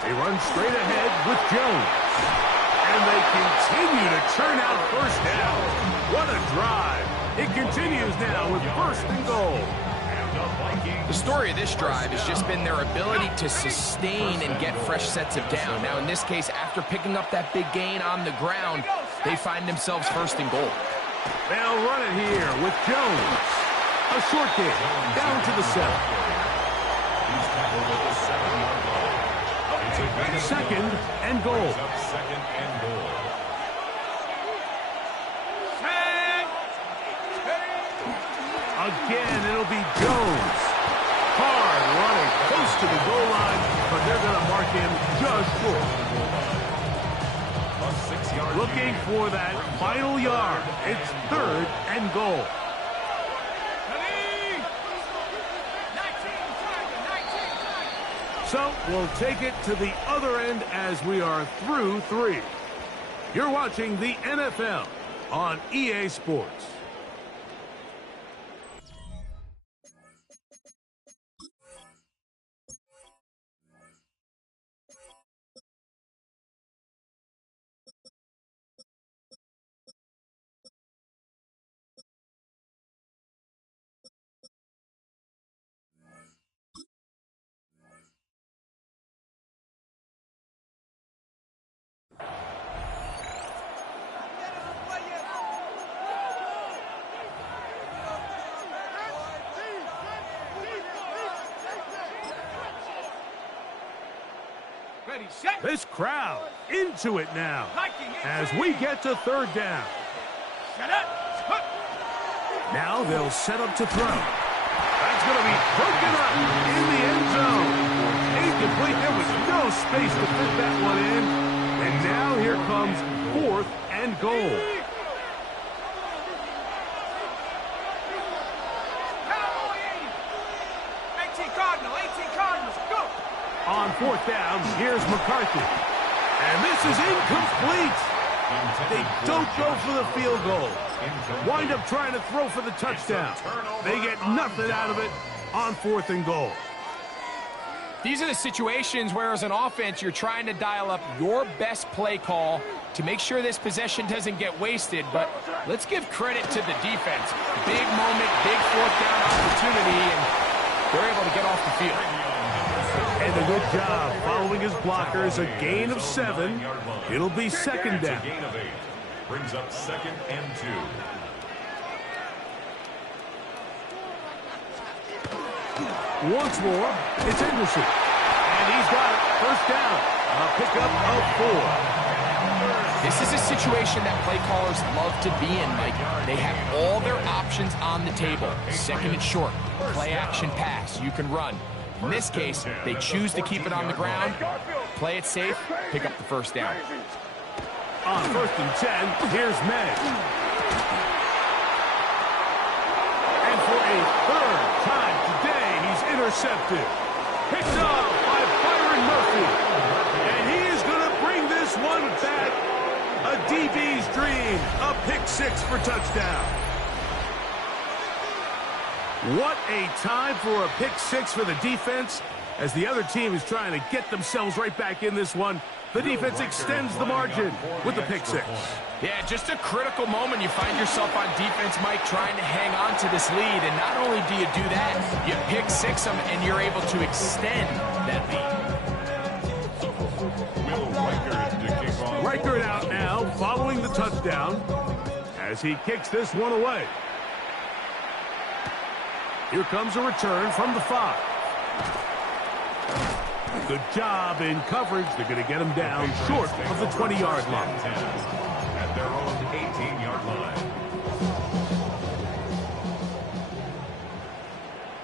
They run straight ahead with Jones. And they continue to churn out 1st down. What a drive. It continues now with 1st and goal. The story of this drive has just been their ability to sustain and get fresh sets of down. Now, in this case, after picking up that big gain on the ground, they find themselves 1st and goal. They'll run it here with Jones. A short kick down to the 7. He's tackled at the 7-yard line. It's a gain of 2nd and goal. It's up 2nd and goal. Again, it'll be Jones. Hard running close to the goal line, but they're going to mark him just short. A 6-yard Looking for that final yard. It's 3rd and goal. So we'll take it to the other end as we are through 3. You're watching the NFL on EA Sports. This crowd into it now as we get to 3rd down. Now they'll set up to throw. That's going to be broken up in the end zone. Incomplete. There was no space to fit that one in. And now here comes 4th and goal. On 4th down, here's McCarthy. And this is incomplete. They don't go for the field goal. Wind up trying to throw for the touchdown. They get nothing out of it on 4th and goal. These are the situations where, as an offense, you're trying to dial up your best play call to make sure this possession doesn't get wasted. But let's give credit to the defense. Big moment, big 4th down opportunity, and they're able to get off the field. And a good job following his blockers. A gain of 7. It'll be 2nd down. It's a gain of 8. Brings up 2nd and 2. Once more, it's Henderson. And he's got it. 1st down. A pickup of 4. This is a situation that play callers love to be in, Mike. They have all their options on the table. 2nd and short. Play action pass. You can run. In this case, they choose to keep it on the ground, play it safe, pick up the 1st down. On 1st and 10, here's May. intercepted. Picked up by Byron Murphy. And he is going to bring this one back. A DB's dream. A pick six for touchdown. What a time for a pick six for the defense. As the other team is trying to get themselves right back in this one, the defense extends the margin with the pick six. Yeah, just a critical moment. You find yourself on defense, Mike, trying to hang on to this lead. And not only do you do that, you pick six them, and you're able to extend that lead. Reichert out now, following the touchdown, as he kicks this one away. Here comes a return from the 5. Good job in coverage. They're going to get him down short of the 20-yard line. At their own 18-yard line.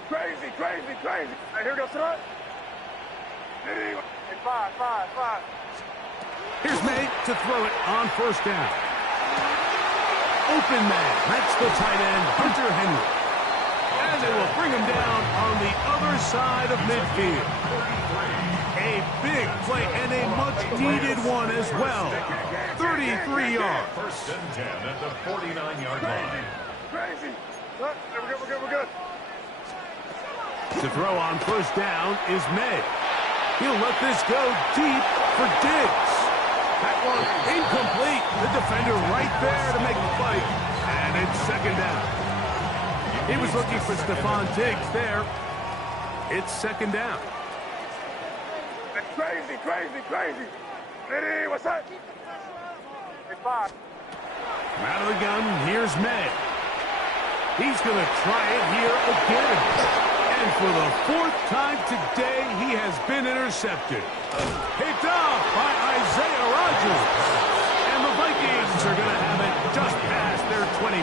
Crazy, crazy, crazy. Hey, here we go, son. Hey, 5. Here's May to throw it on first down. Open man. That's the tight end, Hunter Henry. And they will bring him down on the other side of midfield. A big play and a much-needed one as well. 33 yards. First and 10 at the 49-yard line. Crazy. We're good. To throw on first down is May. He'll let this go deep for Diggs. That one incomplete. The defender right there to make the play. And it's second down. He was looking for Stephon Diggs there. It's second down. Crazy. Hey, what's up? Hey, 5. Out of the gun, here's May. He's going to try it here again. And for the 4th time today, he has been intercepted. Picked off by Isaiah Rodgers. And the Vikings are going to have it just past their 25.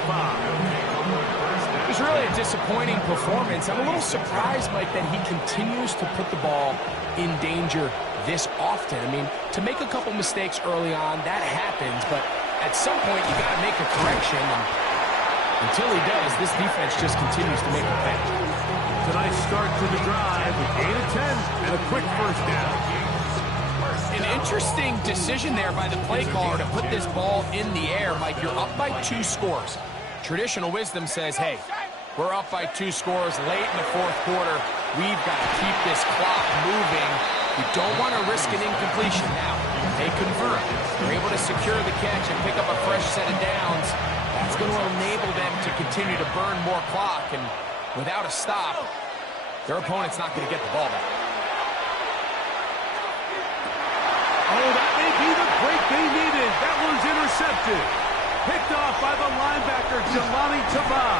It was really a disappointing performance. I'm a little surprised, Mike, that he continues to put the ball in danger this often. I mean, to make a couple mistakes early on, that happens, but at some point you got to make a correction, and until he does, this defense just continues to make a pay. Tonight's start to the drive, a gain of 10 and a quick first down. An interesting decision there by the play caller to put this ball in the air. Mike, you're up by 2 scores. Traditional wisdom says, hey, we're up by 2 scores late in the 4th quarter. We've got to keep this clock moving. You don't want to risk an incompletion. Now, they convert. They're able to secure the catch and pick up a fresh set of downs. That's going to enable them to continue to burn more clock. And without a stop, their opponent's not going to get the ball back. Oh, that may be the break they needed. That one's intercepted. Picked off by the linebacker, Jelani Tavai.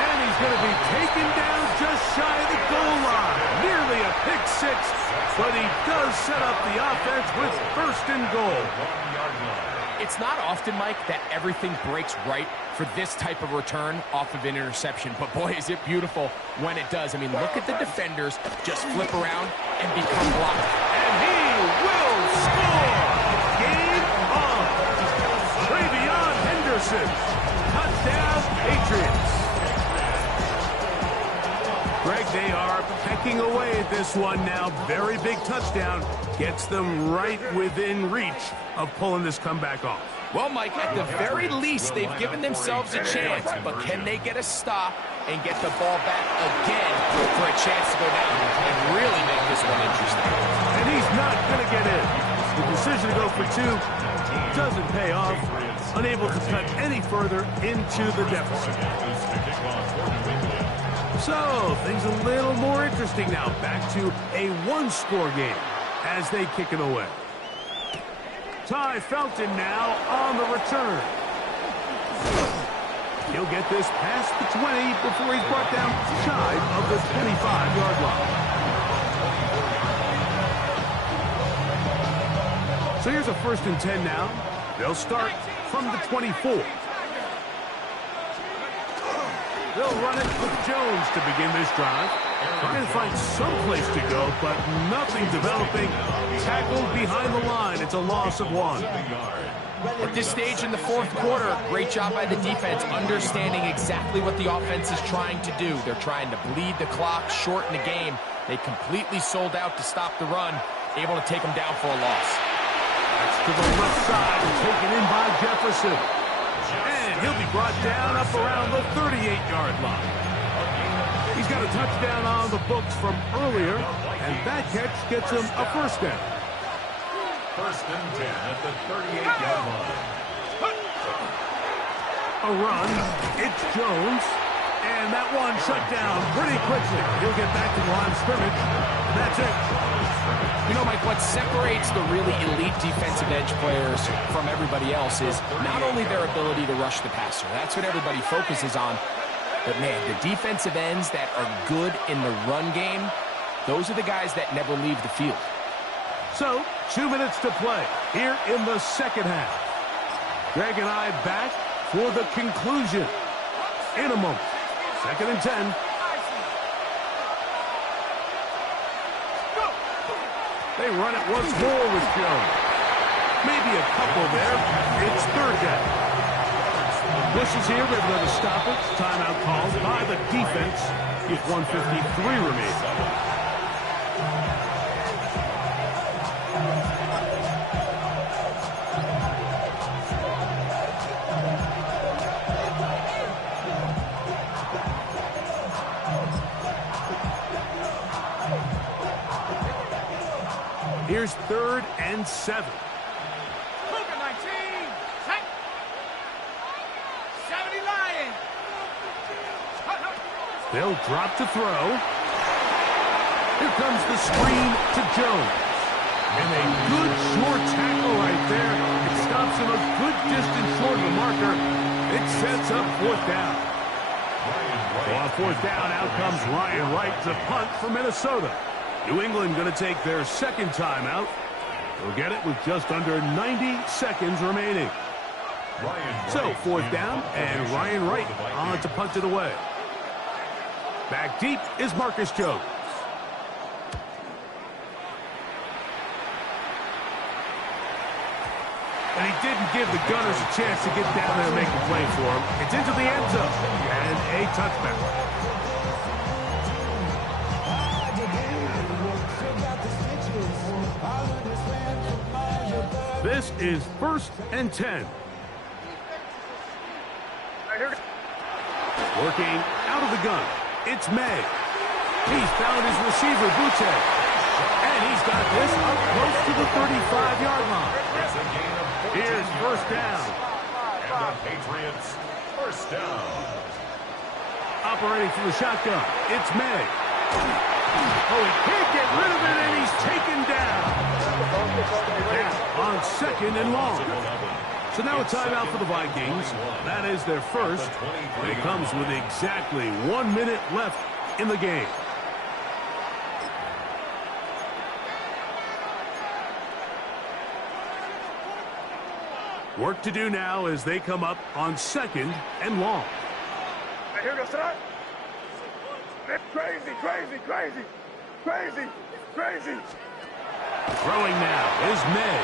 And he's going to be taken down just shy of the goal line. Nearly a pick six, but he does set up the offense with first and goal. It's not often, Mike, that everything breaks right for this type of return off of an interception. But, boy, is it beautiful when it does. I mean, look at the defenders just flip around and become blocked. And he will score! Game on! Travion Henderson. Touchdown, Patriots. Greg, they are pecking away at this one now. Very big touchdown. Gets them right within reach of pulling this comeback off. Well, Mike, at the very least, they've given themselves a chance. But can they get a stop and get the ball back again for a chance to go down and really make this one interesting? And he's not going to get in. The decision to go for 2 doesn't pay off. Unable to cut any further into the deficit. So, things a little more interesting now. Back to a 1-score game as they kick it away. Ty Felton now on the return. He'll get this past the 20 before he's brought down shy of the 25-yard line. So here's a 1st and 10 now. They'll start from the 24. They'll run it with Jones to begin this drive. Trying to find some place to go, but nothing developing. Tackled behind the line. It's a loss of 1. At this stage in the fourth quarter, great job by the defense, understanding exactly what the offense is trying to do. They're trying to bleed the clock, shorten the game. They completely sold out to stop the run, able to take them down for a loss. That's to the left side, taken in by Jefferson. And he'll be brought down up around the 38-yard line. He's got a touchdown on the books from earlier, and that catch gets him a first down. First and 10 at the 38-yard line. A run. It's Jones. And that one shut down pretty quickly. He'll get back to the line of scrimmage. And that's it. You know, Mike, what separates the really elite defensive edge players from everybody else is not only their ability to rush the passer. That's what everybody focuses on. But, man, the defensive ends that are good in the run game, those are the guys that never leave the field. So, 2 minutes to play here in the second half. Greg and I back for the conclusion in a moment. Second and 10. They run it once more with Jones. Maybe a couple there. It's third down. Whistles here. We have another stoppage. Timeout called by the defense with 1:53 remaining. Here's third and 7. Cougar 19. Set. 70 Lion. They'll drop to throw. Here comes the screen to Jones. And a good short tackle right there. It stops him a good distance short of the marker. It sets up fourth down. So on fourth down, out comes Ryan Wright to punt for Minnesota. New England going to take their second timeout. They'll get it with just under 90 seconds remaining. So fourth down, and Ryan Wright on to punt it away. Back deep is Marcus Jones. And he didn't give the Gunners a chance to get down there and make a play for him. It's into the end zone, and a touchback. This is first and 10. Working out of the gun. It's May. He's found his receiver, Butte. And he's got this up close to the 35-yard line. Here's first down. And the Patriots first down. Operating from the shotgun. It's May. Oh, he can't get rid of it, and he's taken down. Now on second and long. So now a timeout for the Vikings. That is their first. And it comes with exactly 1 minute left in the game. Work to do now as they come up on second and long. Here goes that. Crazy, crazy, crazy, crazy, crazy. Throwing now is May.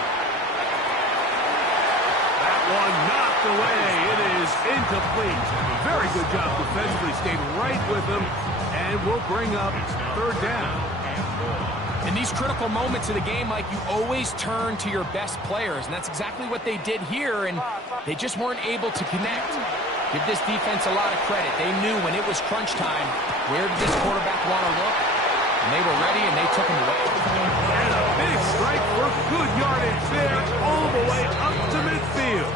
That one knocked away. It is incomplete. Very good job defensively. Stayed right with them. And will bring up third down. In these critical moments of the game, Mike, you always turn to your best players. And that's exactly what they did here. And they just weren't able to connect. Give this defense a lot of credit. They knew when it was crunch time, where did this quarterback want to look? And they were ready, and they took him away. And a big strike for good yardage there all the way up to midfield.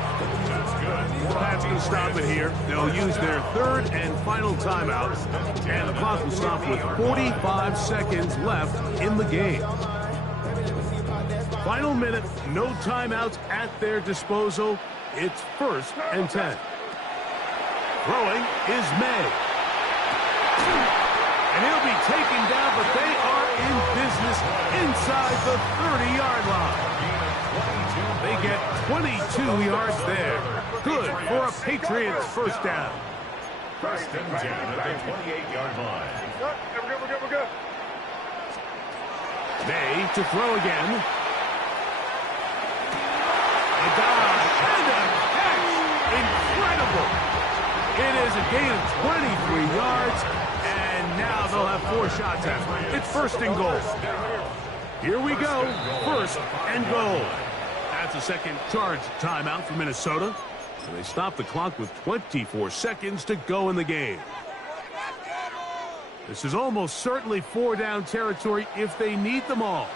That's going to stop it here. They'll use their third and final timeout. And the clock will stop with 45 seconds left in the game. Final minute, no timeouts at their disposal. It's first and 10. Throwing is May. And he'll be taken down, but they are in business inside the 30-yard line. They get 22 yards there. Good for a Patriots first down. First and 10 at the 28-yard line. We're good. May to throw again. A dive. Incredible. It is a gain of 23 yards, and now they'll have 4 shots at it. It's first and goal. Here we go, first and goal. That's a second charge timeout for Minnesota. So they stop the clock with 24 seconds to go in the game. This is almost certainly 4-down territory if they need them all.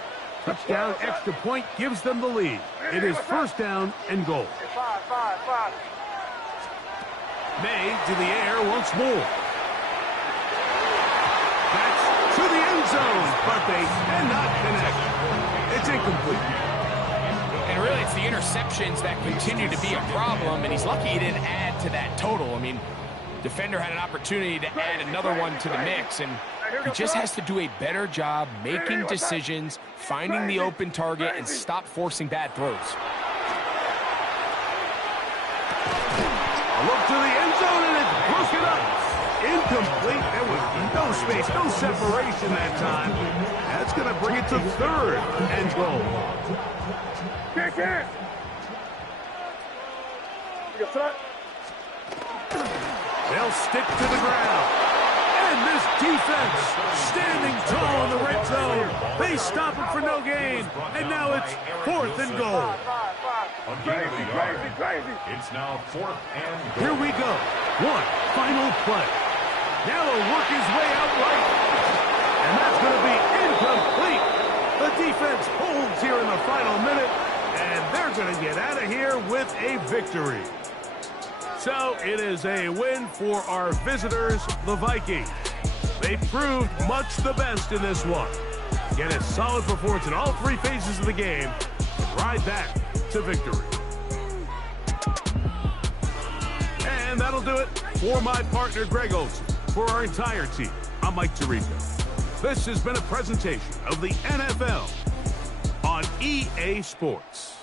Touchdown, extra point gives them the lead. It is first down and goal. May to the air once more. That's to the end zone, but they cannot connect. It's incomplete. And really, it's the interceptions that continue to be a problem, and he's lucky he didn't add to that total. I mean, defender had an opportunity to add another one to the mix, and he just has to do a better job making decisions, finding the open target, and stop forcing bad throws. A look to the end zone, and it's broken up. Incomplete. There was no space, no separation that time. That's going to bring it to third and goal. They'll stick to the ground. And this defense standing tall in the red zone. They stop it for no gain. And now it's fourth and goal. It's now fourth and goal. Here we go. One final play. Now he'll work his way out right. And that's going to be incomplete. The defense holds here in the final minute. And they're going to get out of here with a victory. So it is a win for our visitors, the Vikings. They proved much the best in this one. Get a solid performance in all 3 phases of the game and ride back to victory. And that'll do it for my partner, Greg Olson. For our entire team, I'm Mike Tirico. This has been a presentation of the NFL on EA Sports.